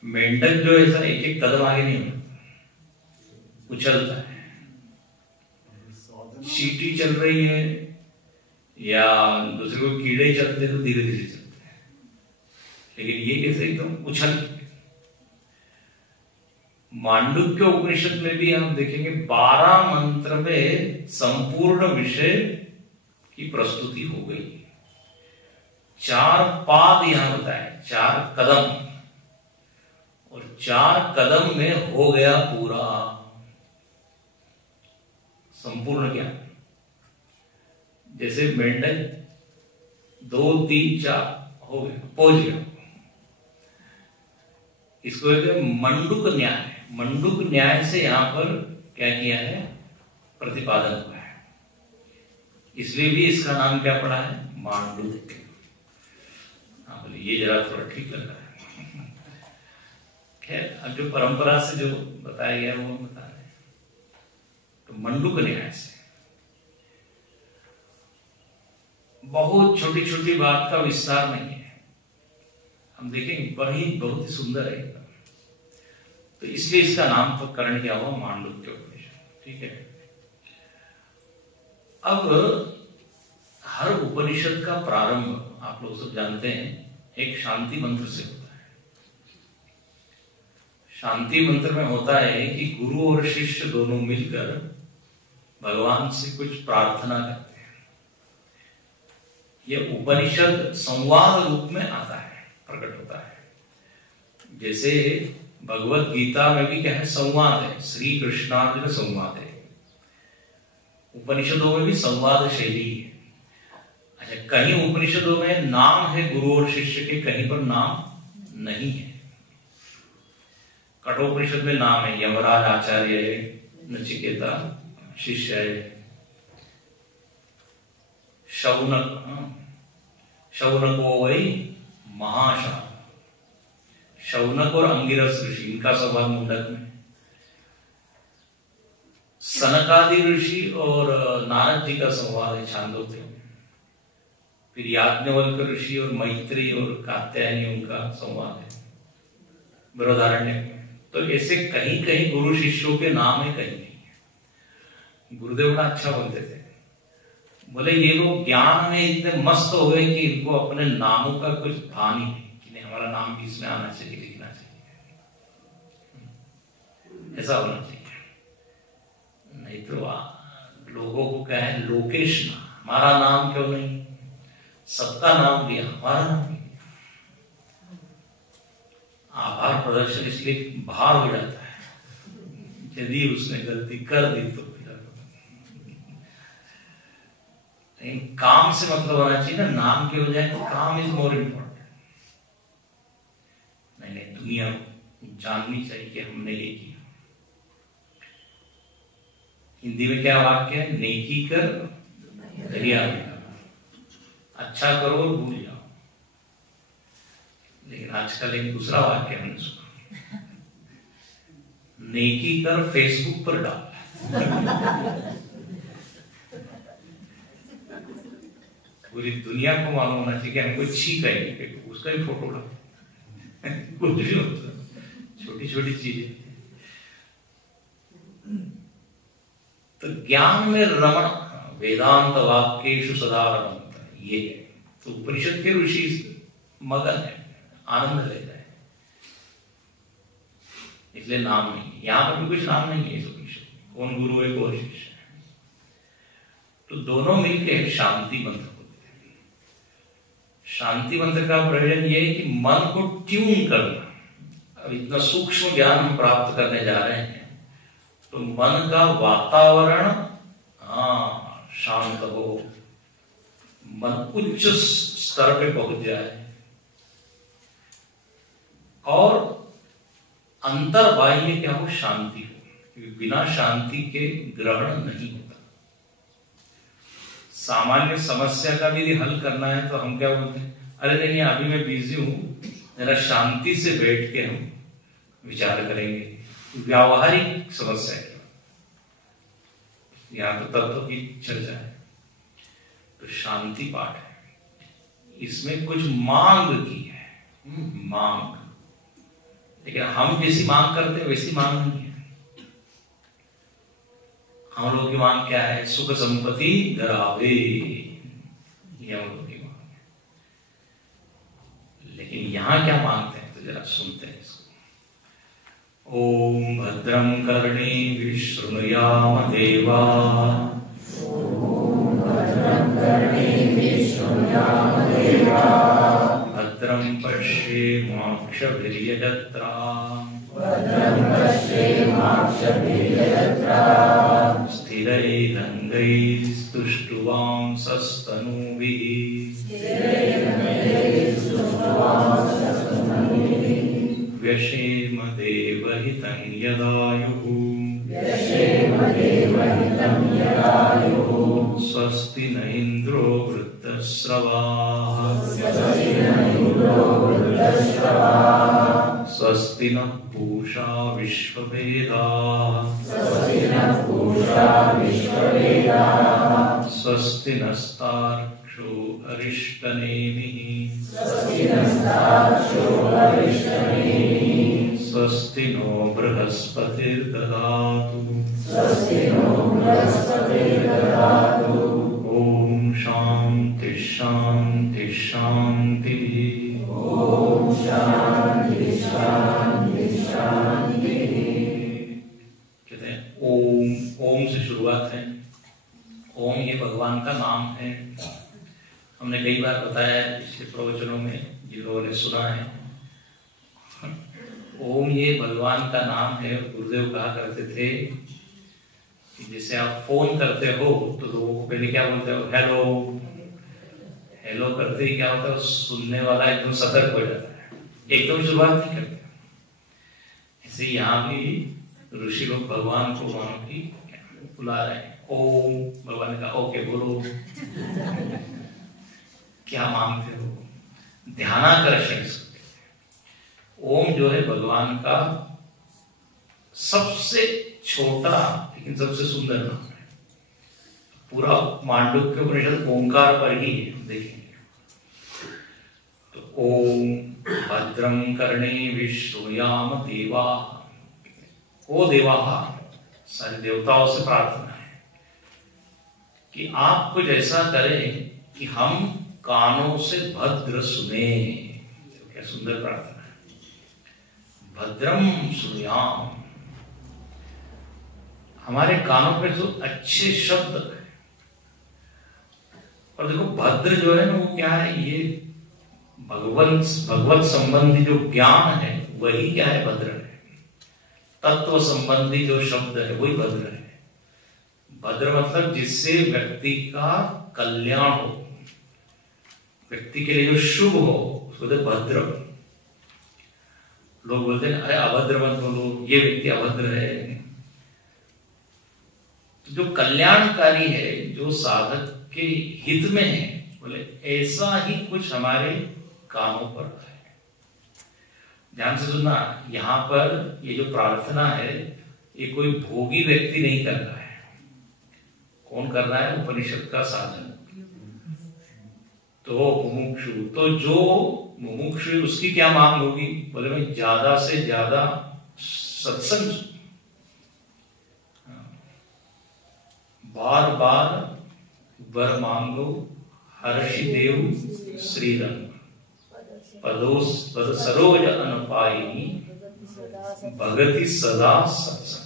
मेंढक जो है ऐसा एक एक कदम आगे नहीं बढ़ता, उछलता है। चींटी चल रही है या दूसरे को कीड़े चलते तो धीरे धीरे चलते हैं। लेकिन ये कैसे एकदम उछल। मांडुक्य उपनिषद में भी हम देखेंगे 12 मंत्र में संपूर्ण विषय की प्रस्तुति हो गई। 4 पाद यहां बताए, 4 कदम, और 4 कदम में हो गया पूरा संपूर्ण ज्ञान। जैसे मेंढक 2 3 4 हो गया, पहुंच गया। इसको कहते हैं मंडूक न्याय। मंडूक न्याय से यहां पर क्या किया है, प्रतिपादन हुआ है, इसलिए भी इसका नाम क्या पड़ा है, मांडूक। हाँ बोले ये जरा थोड़ा ठीक लग रहा है। खैर अब जो परंपरा से जो बताया गया वो बता रहे हैं। तो मंडूक न्याय से बहुत छोटी छोटी बात का विस्तार नहीं है, हम देखेंगे बहुत ही सुंदर है एकदम। तो इसलिए इसका नाम तो करण क्या हुआ, मांडुक्य उपनिषद। ठीक है। अब हर उपनिषद का प्रारंभ आप लोग सब जानते हैं एक शांति मंत्र से होता है। शांति मंत्र में होता है कि गुरु और शिष्य दोनों मिलकर भगवान से कुछ प्रार्थना करते हैं। यह उपनिषद संवाद रूप में आता है, प्रकट होता है। जैसे भगवत गीता में भी क्या है, संवाद है, श्री कृष्णार्जुन संवाद है। उपनिषदों में भी संवाद शैली है। अच्छा, कहीं उपनिषदों में नाम है गुरु और शिष्य के, कहीं पर नाम नहीं है। कठोपनिषद में नाम है, यमराज आचार्य है, नचिकेता शिष्य है, शौनको वही महाशा। शौनक और अंगिरस ऋषि, इनका स्वभाव मुंडक में। सनकादि ऋषि और नारद जी का संवाद है छांदोग्य में। फिर याज्ञवल्क्य ऋषि और मैत्री और कात्यायनी, उनका संवाद है बृहदारण्य में। तो ऐसे कहीं कहीं गुरु शिष्यों के नाम है, कहीं नहीं है। गुरुदेव बड़ा अच्छा बोलते थे, बोले ये लोग ज्ञान में इतने मस्त हो गए कि इनको अपने नामों का कुछ भान ही नहीं, कि हमारा नाम भी इसमें आना चाहिए, लिखना चाहिए, ऐसा होना चाहिए। नहीं तो लोगों को क्या है, लोकेश नाम, हमारा नाम क्यों नहीं, सबका नाम लिया, हमारा नाम नहीं। आभार प्रदर्शन इसलिए भार हो जाता है, यदि उसने गलती कर दी तो। लेकिन काम से मतलब होना चाहिए ना, नाम के बजाय काम इज मोर इम्पोर्टेंट। नहीं, दुनिया जाननी चाहिए कि हमने ये किया। हिंदी में क्या वाक्य है, नेकी कर दरिया में, अच्छा करो और भूल जाओ। लेकिन आजकल एक दूसरा वाक्य हमने सुना, नेकी कर फेसबुक पर डाल। पूरी दुनिया को मालूम होना चाहिए कि हमको छींक आई, उसका ही फोटो डाल। कुछ भी होता, छोटी छोटी चीजें। तो ज्ञान में रमण, वेदांत वाक्येषु सदा रमन्त, ये है। तो उपनिषद के ऋषि मगन है, आनंद लेता है, इसलिए नाम नहीं। यहां पर भी कुछ नाम नहीं है इस उपनिषद में, कौन गुरु है कौन शिष्य है। तो दोनों मिलकर शांति मंत्र होते हैं। शांति मंत्र का प्रयोजन ये है कि मन को ट्यून करना। अब इतना सूक्ष्म ज्ञान हम प्राप्त करने जा रहे हैं, तो मन का वातावरण शांत हो, मन उच्च स्तर पे पहुंच जाए, और अंतर बाह्य क्या हो, शांति हो। क्योंकि बिना शांति के ग्रहण नहीं होता। सामान्य समस्या का भी यदि हल करना है तो हम क्या बोलते हैं, अरे नहीं अभी मैं बिजी हूं, जरा शांति से बैठ के हम विचार करेंगे। व्यावहारिक समस्या है, यहां तो तत्व की चर्चा है। तो शांति पाठ है, इसमें कुछ मांग की है, मांग। लेकिन हम जैसी मांग करते हैं वैसी मांग नहीं है। हम लोग की मांग क्या है, सुख संपत्ति धरावे, ये हम लोग की मांग है। लेकिन लेकिन यहाँ क्या मांगते हैं तो जरा सुनते हैं इसको। ओम भद्रं कर्णेभिः शृणुयाम देवा, भद्रं पश्येमाक्षभिर्यजत्राः, स्थिरैरङ्गैस्तुष्टुवांसस्तनूभिः व्यशेम देवहितं यदायुः, स्वस्ति न इन्द्रो वृद्धश्रवाः, स्वस्ति नः पूषा विश्ववेदाः, स्वस्ति नस्तार्क्ष्यो अरिष्टनेमिः, स्वस्ति नो बृहस्पतिर्ददातु, ओम शांति शांति शांति। कहते हैं ओम, ओम से शुरुआत है। ओम ये भगवान का नाम है। हमने कई बार बताया पिछले प्रवचनों में, जिन लोगों ने सुना है, ओम ये भगवान का नाम है। गुरुदेव कहा करते थे कि जैसे आप फोन करते हो तो लोगों को पहले क्या बोलते हो, हेलो। हेलो करते ही क्या होता है, सुनने वाला एकदम सतर्क हो जाता है, एकदम शुरुआत नहीं करते। ऐसे यहाँ भी ऋषि लोग भगवान को मानो कि बुला रहे हैं, ओम। भगवान ने कहा ओके बोलो, क्या मांगते हो, ध्यानाकर्षण। ओम जो है भगवान का सबसे छोटा लेकिन सबसे सुंदर नाम है। पूरा मांडुक्य उपनिषद ओंकार पर ही है, देखेंगे तो ओम भद्रं कर्णेभिः शृणुयाम देवाः। ओ देवाः, सारे देवताओं से प्रार्थना है कि आप कुछ ऐसा करें कि हम कानों से भद्र सुने। क्या सुंदर प्रार्थना है, भद्रम शृणुयाम। हमारे कानों पे जो अच्छे शब्द है, और देखो भद्र जो है ना वो क्या है, ये भगवत संबंधी जो ज्ञान है वही क्या है, भद्र है। तत्व संबंधी जो शब्द है वही भद्र है। भद्र मतलब जिससे व्यक्ति का कल्याण हो, व्यक्ति के लिए जो शुभ हो, उसको तो भद्र। लोग बोलते हैं अरे अभद्र मत बोलो, ये व्यक्ति अभद्र है। तो जो कल्याणकारी है, जो साधक के हित में है, बोले ऐसा ही कुछ हमारे कानों पर है। ध्यान से सुनना, यहाँ पर ये जो प्रार्थना है ये कोई भोगी व्यक्ति नहीं कर रहा है। कौन कर रहा है, उपनिषद का साधन। तो मुमुक्षु, तो जो मुमुक्षु उसकी क्या मांग होगी, बोले मैं ज्यादा से ज्यादा सत्संग, बार बार वर मांगो, हर्षि देव श्रीरंग, पद सरोज अनुपायिनी, भगति सदा सत्संग।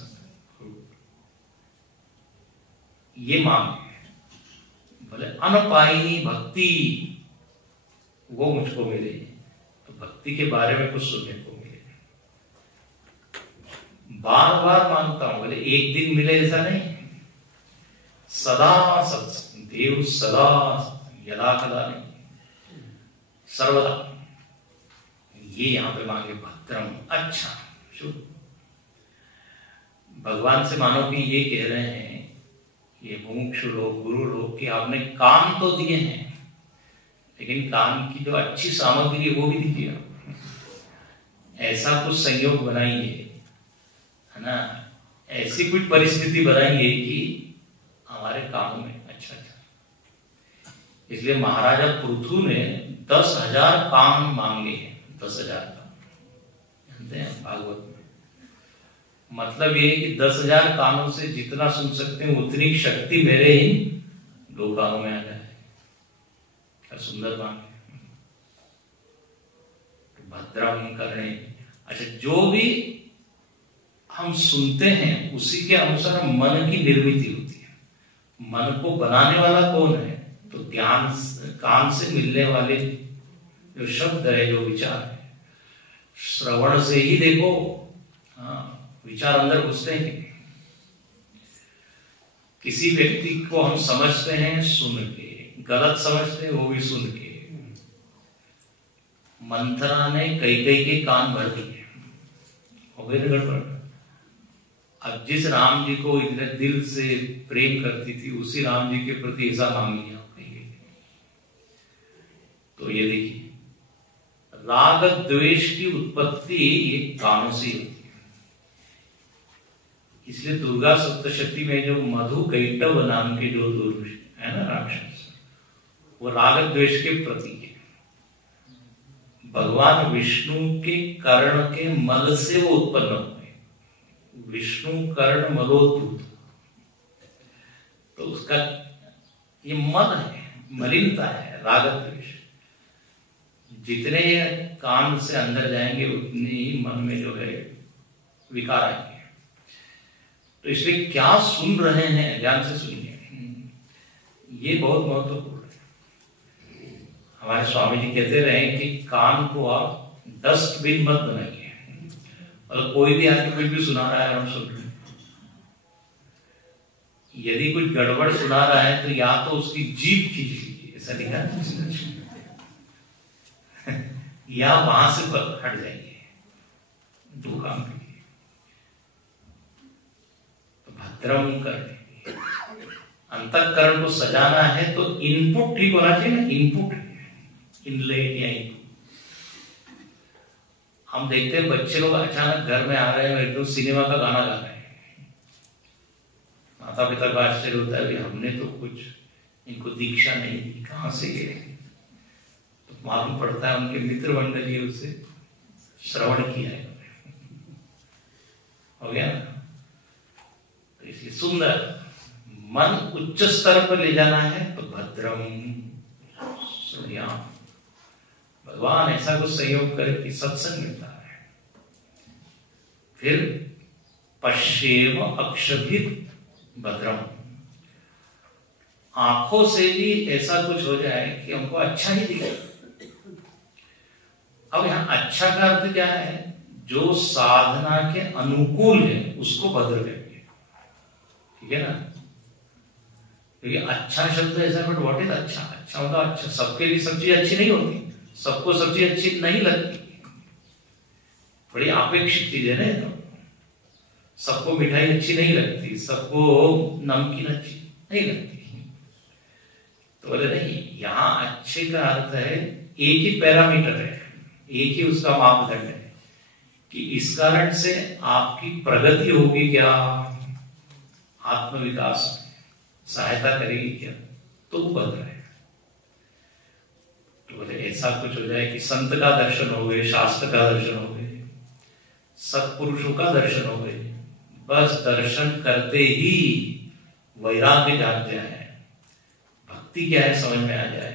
ये मांग है। बोले अनुपायिनी भक्ति वो मुझको मिले, तो भक्ति के बारे में कुछ सुनने को मिले। बार बार मांगता हूं, बोले एक दिन मिले ऐसा नहीं, सदा सत्संग। देव सदा, यदा कदा नहीं, सर्वदा। ये यहां पे मांगे भद्रम, अच्छा शुभ। भगवान से मानो कि ये कह रहे हैं, ये मुमुक्षु लोग, गुरु लोग, कि आपने कान तो दिए हैं, लेकिन कान की जो अच्छी सामग्री है वो भी दीजिए। ऐसा कुछ संयोग बनाइए, है ना, ऐसी कुछ परिस्थिति बनाइए कि हमारे कानों में अच्छा अच्छा। इसलिए महाराजा पृथु ने 10,000 कान मांगे हैं, 10,000 कान। जानते हैं भागवत में मतलब ये कि 10,000 कानों से जितना सुन सकते हैं उतनी शक्ति मेरे ही 2 कानों में आ जाए। क्या सुंदर बात है। भद्रम करणे। अच्छा, जो भी हम सुनते हैं उसी के अनुसार मन की निर्मिति होती है। मन को बनाने वाला कौन है? तो ध्यान, कान से मिलने वाले जो शब्द है, जो विचार है, श्रवण से ही देखो विचार अंदर घुसते हैं। किसी व्यक्ति को हम समझते हैं सुन के, गलत समझते हैं वो भी सुन के। मंथरा ने कई के कान भर दिए, हो गए ना गड़बड़। अब जिस राम जी को इतने दिल से प्रेम करती थी, उसी राम जी के प्रति ऐसा मांग लिया कहीं। तो ये देखिए, राग द्वेष की उत्पत्ति ये कानों से होती है। इसलिए दुर्गा सप्तशती में जो मधु कैटव नाम के जो दुर्ग है ना राक्षस, वो राग द्वेष के प्रतीक है। भगवान विष्णु के कर्ण के मल से वो उत्पन्न हुए। विष्णु कर्ण मलोद्भूत, तो उसका ये मल है, मलिनता है, राग द्वेष। जितने कान से अंदर जाएंगे उतने ही मन में जो है विकार आएंगे। तो इसलिए क्या सुन रहे हैं, ध्यान से सुनिए, ये बहुत महत्वपूर्ण है। हमारे स्वामी जी कहते रहे कि कान को आप डस्टबिन मत बनाइए, और कोई भी आके कुछ भी सुना रहा है हम सुन रहे हैं। यदि कुछ गड़बड़ सुना रहा है तो या तो उसकी जीभ खींच लीजिए, ऐसा लिखा है, या वहां से हट जाइए, दो काम कीजिए। तो भद्रम करने, अंतःकरण को सजाना है तो इनपुट ठीक होना चाहिए ना, इनपुट, इनलेट या इनपुट। हम देखते हैं बच्चे लोग अचानक घर में आ रहे हैं, एकदम सिनेमा का गाना गा रहे हैं। माता पिता का आश्चर्य होता है, हमने तो कुछ इनको दीक्षा नहीं दी, कहां से ये? मालूम पड़ता है उनके मित्र मंडली उसे श्रवण किया है, हो गया ना। तो इसलिए सुंदर मन उच्च स्तर पर ले जाना है तो भद्रम सुनियाम। भगवान ऐसा कुछ सहयोग करे कि सत्संग मिलता है। फिर पश्येम अक्षभित भद्रम, आंखों से भी ऐसा कुछ हो जाए कि हमको अच्छा ही दिखे। अब यहां अच्छा का अर्थ क्या है? जो साधना के अनुकूल है उसको भद्र करेंगे, ठीक है ना। क्योंकि अच्छा शब्द ऐसा, बट व्हाट इज अच्छा? अच्छा मतलब अच्छा, सबके लिए सब चीज अच्छी नहीं होती, सबको सब चीज अच्छी नहीं लगती, बड़ी अपेक्षित चीज है ना। तो सबको मिठाई अच्छी नहीं लगती, सबको नमकीन अच्छी नहीं लगती। तो बोले नहीं, यहां अच्छे का अर्थ है एक ही पैरामीटर है, एक ही उसका मापदंड है कि इस कारण से आपकी प्रगति होगी क्या, आत्मविकास सहायता करेगी क्या, तो वो बदल रहे। तो बोले ऐसा कुछ हो जाए कि संत का दर्शन हो गए, शास्त्र का दर्शन हो गए, सत्पुरुषों का दर्शन हो गए, बस दर्शन करते ही वैराग्य जाग जाए, भक्ति क्या है समझ में आ जाए।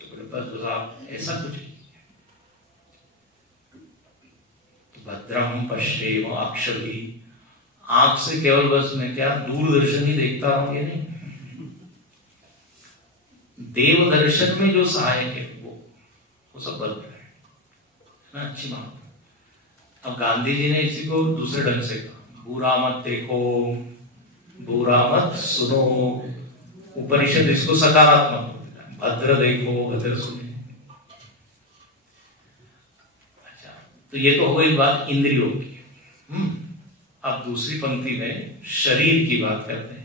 तो बोले बस आप ऐसा कुछ। भद्रम पश्येम अक्षभी, आंख से केवल बस मैं क्या दूरदर्शन ही देखता हूं, ये नहीं। देव दर्शन में जो सहायक है वो सब बदल रहे हैं, अच्छी बात। अब गांधी जी ने इसी को दूसरे ढंग से कहा, बुरा मत देखो, बुरा मत सुनो। उपनिषद इसको सकारात्मक, भद्र देखो, भद्र सुनो। तो ये तो हो गई बात इंद्रियों की। अब दूसरी पंक्ति में शरीर की बात करते हैं।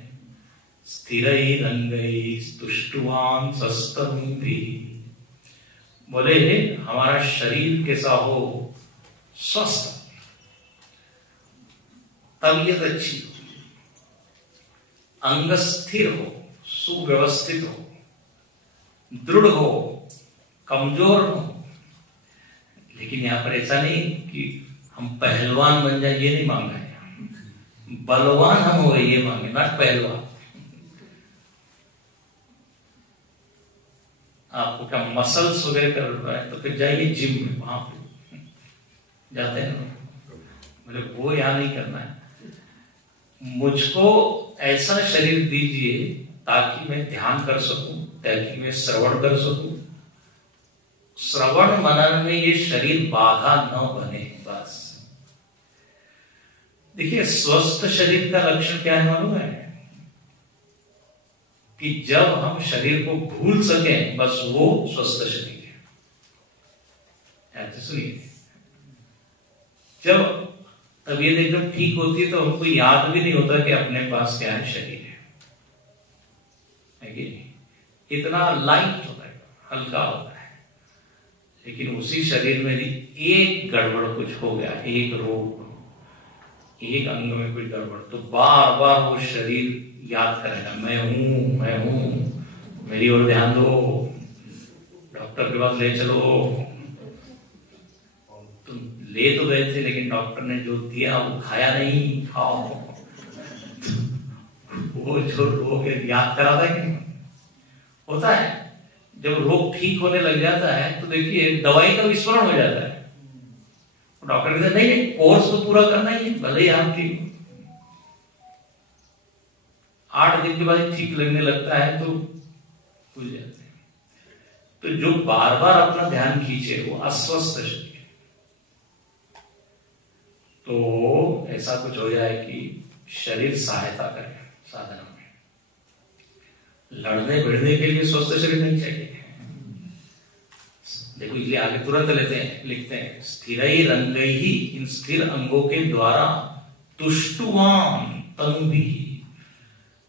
स्थिरैरंगैः स्तुष्ट्वान् सस्तनूभिः, बोले हमारा शरीर कैसा हो, स्वस्थ, तबीयत अच्छी हो, अंग स्थिर हो, सुव्यवस्थित हो, दृढ़ हो, कमजोर हो। लेकिन यहां पर ऐसा नहीं कि हम पहलवान बन जाए, ये नहीं मांगा है, बलवान हम हो ये मांगे, ना पहलवान। आपको क्या मसल्स वगैरह कर रहा है तो फिर जाइए जिम में, वहां पे जाते हैं ना, मतलब वो यहाँ नहीं करना है। मुझको ऐसा शरीर दीजिए ताकि मैं ध्यान कर सकूं, ताकि मैं श्रवण कर सकूं। श्रवण मनन में ये शरीर बाधा न बने, बस। देखिए, स्वस्थ शरीर का लक्षण क्या है मालूम है? कि जब हम शरीर को भूल सकें, बस वो स्वस्थ शरीर है। ऐसे सुनिए, जब तबीयत एकदम ठीक होती है तो हमको याद भी नहीं होता कि अपने पास क्या है, शरीर है कि नहीं? इतना लाइट होता है, हल्का होता है। लेकिन उसी शरीर में एक गड़बड़ कुछ हो गया, एक रोग, एक अंग में कोई गड़बड़, तो बार बार वो शरीर याद करेगा, मैं हूं, मेरी ओर ध्यान दो, डॉक्टर के पास ले चलो। तुम ले तो गए थे, लेकिन डॉक्टर ने जो दिया वो खाया नहीं, खाओ। वो जो रोग याद कराता है कि होता है। जब रोग ठीक होने लग जाता है तो देखिए दवाई का विस्मरण हो जाता है। डॉक्टर कहते नहीं, कोर्स तो पूरा करना ही है, भले ही आप ठीक 8 दिन के बाद ठीक लगने लगता है तो भूल जाते हैं। तो जो बार बार अपना ध्यान खींचे वो अस्वस्थ शरीर। तो ऐसा कुछ हो जाए कि शरीर सहायता करे साधना में। लड़ने भिड़ने के लिए स्वस्थ शरीर नहीं चाहिए। देखो इसलिए आगे तुरंत लिखते हैं स्थिरई रंगैहि, इन स्थिर अंगों के द्वारा तुष्टुवान तनुभिः,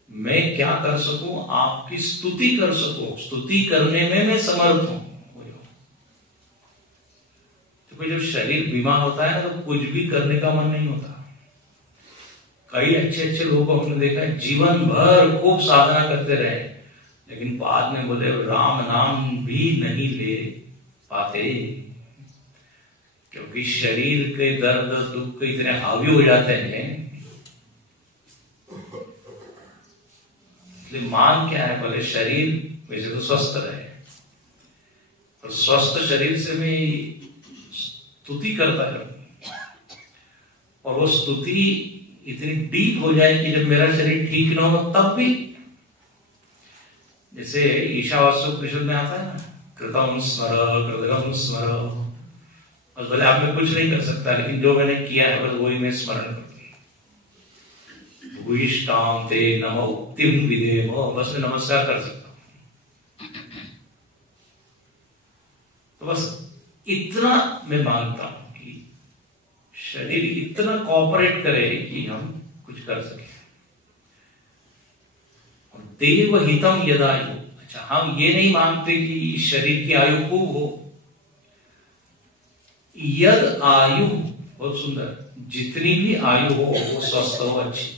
मैं क्या कर सकूं, आपकी स्तुति कर सकूं, स्तुति करने में मैं समर्थ हूं। तो जब शरीर बीमार होता है ना तो कुछ भी करने का मन नहीं होता। कई अच्छे अच्छे लोगों को हमने देखा है जीवन भर खूब साधना करते रहे, लेकिन बाद में बोले राम नाम भी नहीं ले पाते, क्योंकि शरीर के दर्द दुख इतने हावी हो जाते हैं। इसलिए मान क्या है, बोले शरीर वैसे तो स्वस्थ रहे, और स्वस्थ शरीर से मैं स्तुति करता रहूं, और वो स्तुति इतनी डीप हो जाए कि जब मेरा शरीर ठीक ना हो तब भी, जैसे ईशावास्योपनिषद में आता है ना, कृतम स्मर कृतम स्मर, बस भले आप में कुछ नहीं कर सकता, लेकिन जो मैंने किया है बस वही मैं स्मरण करती। भूयिष्ठां ते नमः उक्तिं विधेम, बस मैं नमस्कार कर सकता हूं। तो बस इतना मैं मानता हूं कि शरीर इतना कोऑपरेट करे कि हम कुछ कर सके। और देव हितम यदायु, अच्छा हम ये नहीं मानते कि शरीर की आयु खूब हो। यद आयु, बहुत सुंदर, जितनी भी आयु हो वो स्वस्थ हो, अच्छी,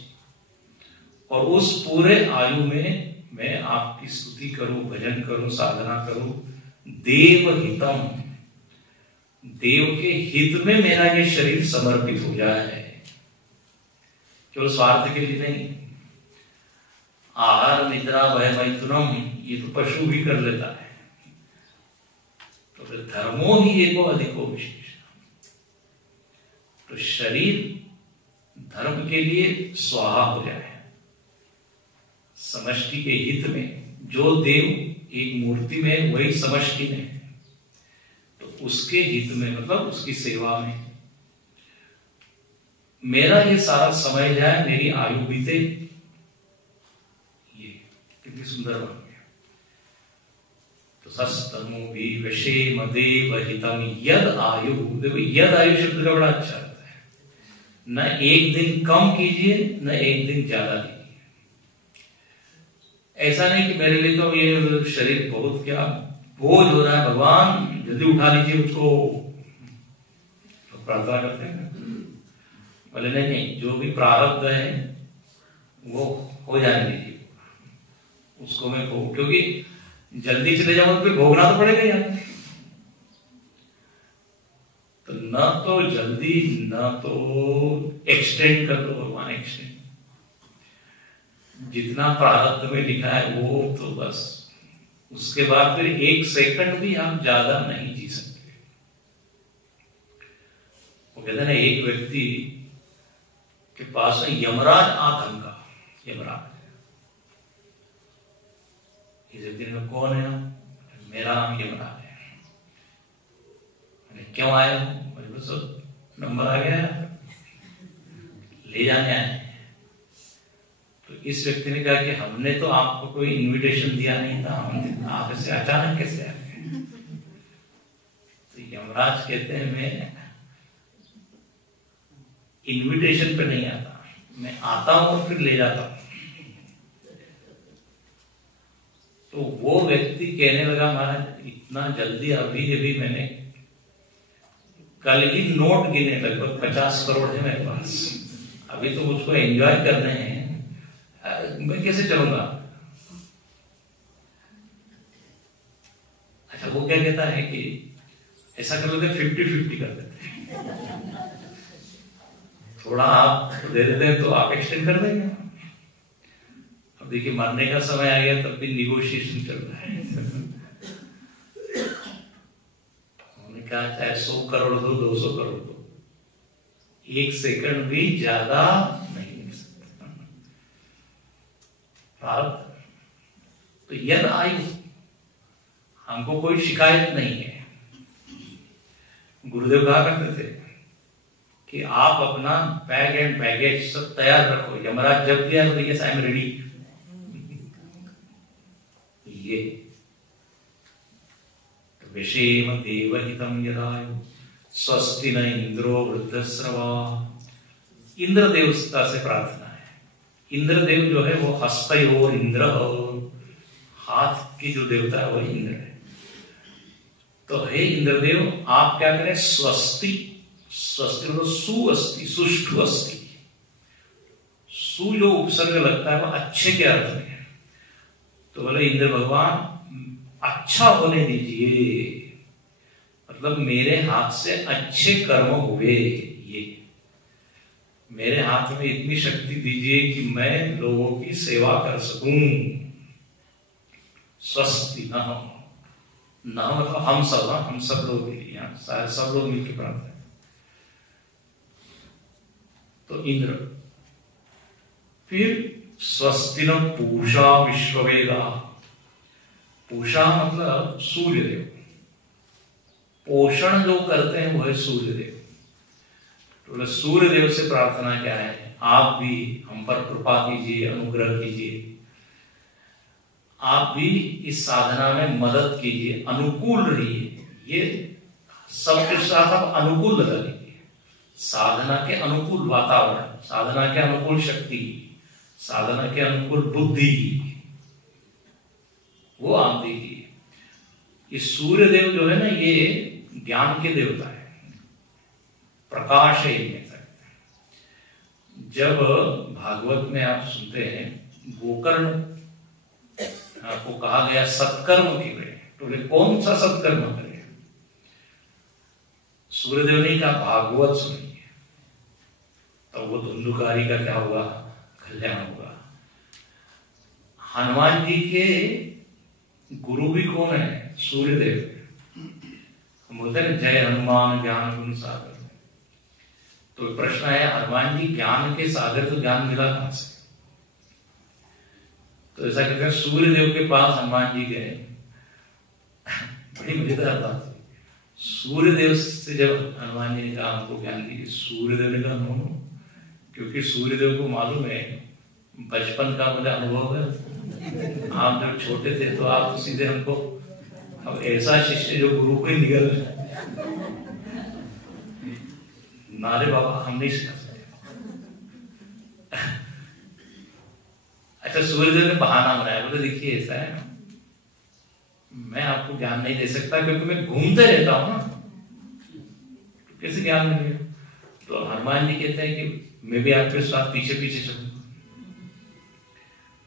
और उस पूरे आयु में मैं आपकी स्तुति करूं, भजन करूं, साधना करूं। देव हितम, देव के हित में मेरा ये शरीर समर्पित हो जाए, केवल स्वार्थ के लिए नहीं। आहार निद्रा भय मैथुनम ये तो पशु भी कर लेता है, तो फिर धर्मो ही एको अधिको विशेष। तो शरीर धर्म के लिए स्वाहा हो जाए, समष्टि के हित में। जो देव एक मूर्ति में वही समष्टि में, तो उसके हित में, मतलब उसकी सेवा में मेरा ये सारा समय जाए, मेरी आयु बीते। ये कितनी सुंदर बात है। तो सस्तनु भी विषेम देव हितम यद आयु, देखो यद आयु शब्द का बड़ा अच्छा होता है। न एक दिन कम कीजिए, न एक दिन ज्यादा कीजिए। ऐसा नहीं कि मेरे लिए तो ये शरीर बहुत क्या बोझ हो रहा है, भगवान जल्दी उठा लीजिए उसको, तो प्रार्थना करते हैं। बोले नहीं, जो भी प्रारब्ध है वो हो जाने दीजिए, उसको मैं भोग, क्योंकि जल्दी चले जाऊं तो भोगना तो पड़ेगा यार। तो न तो जल्दी, न तो एक्सटेंड कर दो भगवान, एक्सटेंड। जितना प्रारब्ध में लिखा है वो तो बस, उसके बाद फिर 1 सेकंड भी हम ज्यादा नहीं जी सकते। वो कहते हैं ना, एक व्यक्ति के पास में यमराज आ धमका। यमराज, इस व्यक्ति ने कहा कौन है? मेरा नाम यमराज है। क्यों आए हो? बस नंबर आ गया, ले जाने आए। तो इस व्यक्ति ने कहा कि हमने तो आपको कोई इनविटेशन दिया नहीं था, हम आप ऐसे अचानक कैसे आ गए? तो यमराज कहते हैं मैं इनविटेशन पे नहीं आता, मैं आता हूं और फिर ले जाता हूं। तो वो व्यक्ति कहने लगा महाराज इतना जल्दी? अभी अभी मैंने कल ही नोट गिने, लगभग 50 करोड़ है मेरे पास, अभी तो मुझको एंजॉय करने हैं, मैं कैसे चलूंगा? अच्छा, वो क्या कहता है कि ऐसा कर लेते 50-50 कर देते, थोड़ा आप दे देते हैं तो आप एक्सटेंड कर देंगे। अब देखिए मरने का समय आ गया तब भी निगोशिएशन चल रहा है। उन्होंने कहा चाहे 100 करोड़ दो, 200 करोड़ दो, 1 सेकंड भी ज्यादा नहीं मिल सकता। तो यद आयु, हमको कोई शिकायत नहीं है। गुरुदेव कहा करते थे कि आप अपना बैग एंड बैगेज सब तैयार रखो, यमराज जब दिया तो यस आई एम रेडी। ये विषेम देवहितम यदायु स्वस्ति न इंद्रो वृद्धस्रवा। इंद्र देवता से प्रार्थना है। इंद्रदेव जो है वो हस्तयोर इंद्र, हाथ की जो देवता है वो इंद्र है। तो हे इंद्रदेव आप क्या करें? स्वस्ति, स्वस्ति मतलब सुअस्ति, सुष्ठु अस्ति। सु जो उपसर्ग लगता है वो अच्छे के अर्थ में है। तो बोले इंद्र भगवान अच्छा होने दीजिए, मतलब मेरे हाथ से अच्छे कर्म हुए, ये मेरे हाथ में इतनी शक्ति दीजिए कि मैं लोगों की सेवा कर सकूं। स्वस्ति न मतलब हम सब लोग के लिए, शायद सब लोग मिलकर प्रार्थना। तो इंद्र, फिर स्वस्ति न पूषा विश्ववेदा। पूषा मतलब सूर्यदेव, पोषण जो करते हैं वो है सूर्यदेव। तो सूर्यदेव से प्रार्थना क्या है? आप भी हम पर कृपा कीजिए, अनुग्रह कीजिए, आप भी इस साधना में मदद कीजिए, अनुकूल रहिए। ये सबके साथ आप अनुकूल लगा लीजिए, साधना के अनुकूल वातावरण, साधना के अनुकूल शक्ति, साधना के अनुकूल बुद्धि, वो आप दीजिए। ये सूर्यदेव जो है ना, ये ज्ञान के देवता है, प्रकाश है इनमें। जब भागवत में आप सुनते हैं गोकर्ण आपको कहा गया सत्कर्म की वे, तो कौन सा सत्कर्म करे? सूर्यदेव ने कहा भागवत सुनिए, तो वो धुंधुकारी का क्या होगा? कल्याण होगा। हनुमान जी के गुरु भी कौन है? सूर्यदेव। हम बोलते हैं जय हनुमान ज्ञान गुण सागर। तो प्रश्न है हनुमान जी ज्ञान के सागर, तो ज्ञान मिला कहां से? तो ऐसा कहते हैं सूर्यदेव के पास हनुमान जी गए। बड़ी मजेदार बात है। सूर्यदेव से जब हनुमान जी ने कहा हमको ज्ञान दीजिए, सूर्यदेव ने कहा नो, क्योंकि सूर्यदेव को मालूम है बचपन का मुझे अनुभव है, आप जब छोटे थे तो आप तो सीधे हमको, अब ऐसा शिष्य जो गुरु को ही निकल नारे बाबा हम नहीं सिखा सकते। अच्छा, सूर्यदेव ने बहाना बनाया, बोले देखिए ऐसा है ना, मैं आपको ज्ञान नहीं दे सकता क्योंकि मैं घूमते रहता हूं ना, तो कैसे ज्ञान मिलेगा? तो हनुमान जी कहते हैं कि मैं भी आपके साथ पीछे पीछे चलूंगा।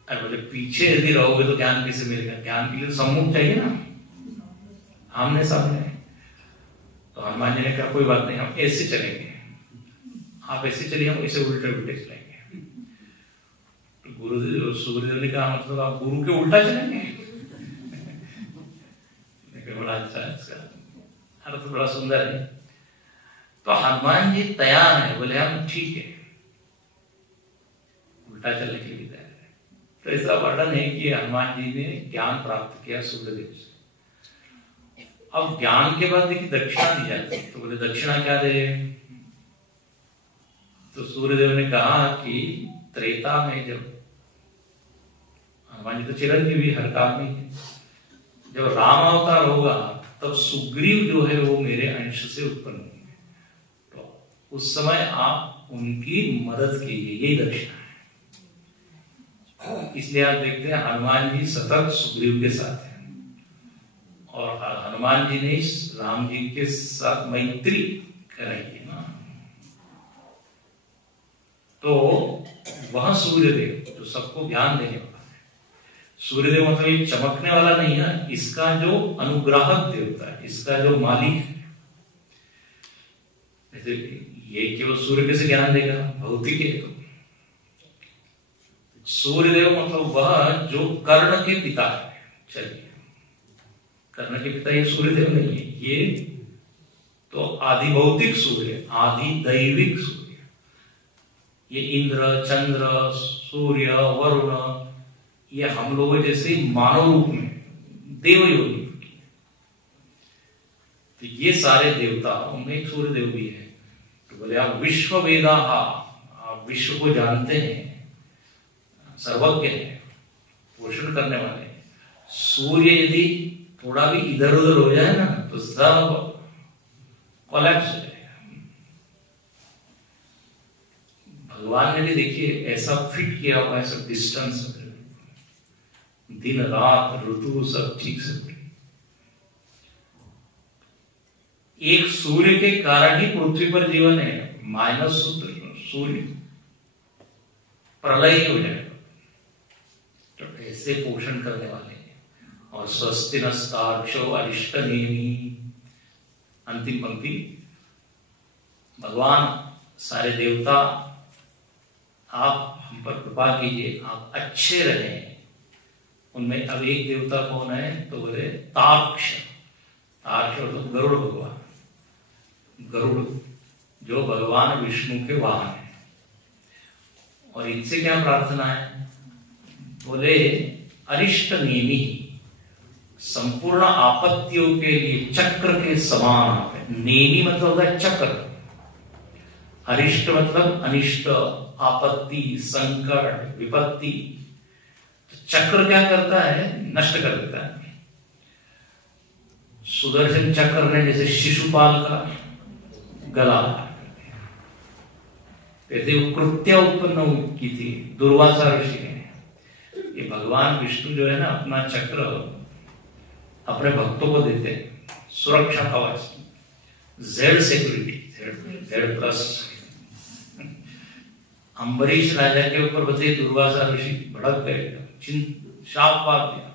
बोले पीछे यदि रहोगे तो ज्ञान कैसे मिलेगा? ज्ञान के लिए तो सम्मुख चाहिए ना, आमने सामने। तो हनुमान जी ने कहा कोई बात नहीं, हम ऐसे चलेंगे, आप ऐसे चलिए, हम ऐसे उल्टे उल्टे चलेंगे। तो गुरुदेव सूर्यदेव ने कहा मतलब आप गुरु के उल्टा चलेंगे? बड़ा अच्छा, इसका अर्थ बड़ा सुंदर है। तो हनुमान जी तैयार है, बोले हम ठीक है, उल्टा चलने के लिए तैयार है। तो ऐसा वर्णन है कि हनुमान जी ने ज्ञान प्राप्त किया सूर्यदेव से। अब ज्ञान के बाद देखिए दक्षिणा दी जाती है, तो बोले दक्षिणा क्या दे? तो सूर्यदेव ने कहा कि त्रेता में जब हनुमान जी तो चिरंजीवी हर काम में है, जब राम अवतार होगा तब सुग्रीव जो है वो मेरे अंश से उत्पन्न होंगे, तो उस समय आप उनकी मदद कीजिए, यही दक्षिणा है। इसलिए आप देखते हैं हनुमान जी सतत सुग्रीव के साथ हैं, और हनुमान जी ने राम जी के साथ मैत्री कराई है ना। तो वह सूर्यदेव जो सबको ज्ञान देने वाला है, सूर्यदेव मतलब ये चमकने वाला नहीं है, इसका जो अनुग्राहक देवता है, इसका जो मालिक है। जैसे ये केवल सूर्य कैसे ज्ञान देगा, भौतिक है। तो सूर्यदेव मतलब वह जो कर्ण के पिता है। चलिए, कर्ण के पिता ये सूर्यदेव नहीं है, ये तो आदि भौतिक सूर्य, आदि दैविक सूर्य। ये इंद्र, चंद्र, सूर्य, वरुण, ये हम लोगों जैसे मानव रूप में देवयोनि, तो ये सारे देवता, उनमें एक सूर्यदेव भी है। तो बोले आप विश्व वेदा, आप विश्व को जानते हैं, सर्वज्ञ है, पोषण करने वाले। सूर्य यदि थोड़ा भी इधर उधर हो जाए ना तो सब कोलैप्स हो जाएगा। भगवान ने भी देखिए ऐसा फिट किया हुआ है, सब डिस्टेंस, दिन रात ऋतु सब ठीक से। एक सूर्य के कारण ही पृथ्वी पर जीवन है, माइनस सूर्य प्रलय हो जाएगा। तो ऐसे पोषण करने वाले हैं। और स्वस्ति नस्तार्क्ष्यो अरिष्टनेमि, अंतिम पंक्ति, भगवान सारे देवता आप हम पर कृपा कीजिए, आप अच्छे रहें। उनमें अब एक देवता कौन है? तो बोले तार्क्ष। तार्क्ष तो गरुड़ भगवान, गरुड़ जो भगवान विष्णु के वाहन है। और इनसे क्या प्रार्थना है? बोले अरिष्ट नेमि, संपूर्ण आपत्तियों के लिए चक्र के समान आप है। नेमि मतलब होता है चक्र, अरिष्ट मतलब अनिष्ट, आपत्ति, संकट, विपत्ति। तो चक्र क्या करता है? नष्ट कर देता है। सुदर्शन चक्र ने जैसे शिशुपाल का गला, कहते वो कृत्या उत्पन्न की थी दुर्वासा ऋषि ने। ये भगवान विष्णु जो है ना, अपना चक्र अपने भक्तों को देते हैं, सुरक्षा कवच, Z security, Z plus. Ambarish राजा के ऊपर बताइए दुर्वासा ऋषि भड़क गए, शाप पाप दिया।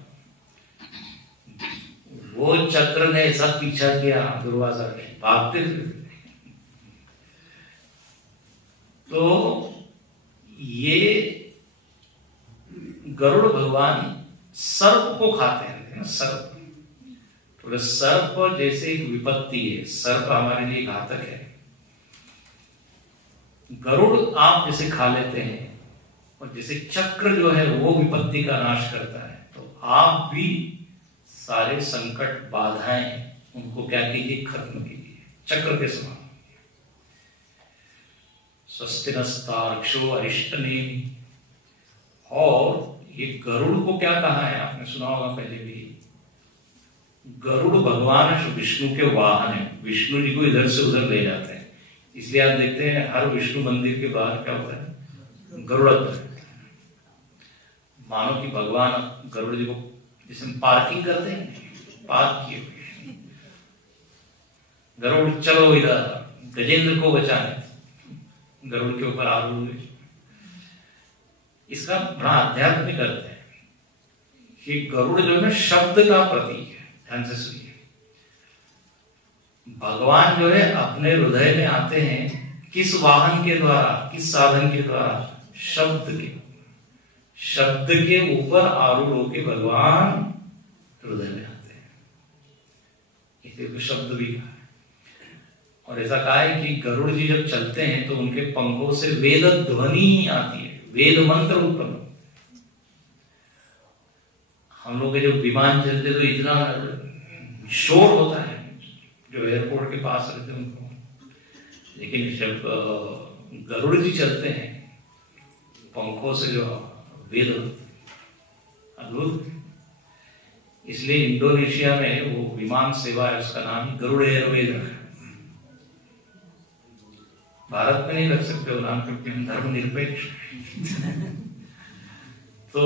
वो चक्र ने ऐसा पीछा किया दुर्वासा ऋषि, भागते थे। तो ये गरुड़ भगवान सर्प को खाते हैं, सर्प। तो सर्प जैसे एक विपत्ति है, सर्प हमारे लिए घातक है। गरुड़ आप जैसे खा लेते हैं, और जैसे चक्र जो है वो विपत्ति का नाश करता है, तो आप भी सारे संकट बाधाएं उनको क्या कीजिए? खत्म कीजिए, चक्र के समान। स्वस्ति नस्तार्क्ष्यो अरिष्टनेमि। और ये गरुड़ को क्या कहा है? आपने सुना होगा पहले भी, गरुड़ भगवान विष्णु के वाहन है, विष्णु जी को इधर से उधर ले जाते हैं। इसलिए आप देखते हैं हर विष्णु मंदिर के बाहर क्या होता है? गरुड़। मानो कि भगवान गरुड़ जी को, जैसे हम पार्किंग करते हैं, पार्क किए हुए गरुड़, चलो इधर गजेंद्र को बचाने, गरुड़ के ऊपर आरूढ़। इसका बड़ा आध्यात्मिक अर्थ है कि गरुड़ जो है ना, शब्द का प्रतीक है। ध्यान से सुनिए, भगवान जो है अपने हृदय में आते हैं किस वाहन के द्वारा, किस साधन के द्वारा? शब्द के। शब्द के ऊपर आरूढ़ होकर भगवान हृदय में आते हैं, इसे शब्द भी कहा है। और ऐसा कहा है कि गरुड़ जी जब चलते हैं तो उनके पंखों से वेद ध्वनि आती है, वेद मंत्र उत्पन्न। हम लोग के जो विमान चलते तो इतना शोर होता है जो एयरपोर्ट के पास रहते हैं उनको, लेकिन जब गरुड़ जी चलते हैं पंखों से जो वेद, अद्भुत। इसलिए इंडोनेशिया में वो विमान सेवा है, उसका नाम गरुड़ एयरवेज रखा। भारत में नहीं रख सकते वो नाम क्योंकि हम धर्मनिरपेक्ष। तो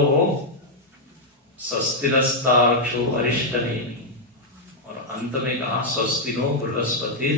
स्वस्तिरस्तार्क्ष्यो अरिष्टनेमि, और अंत में कहा स्वस्तिनो बृहस्पति।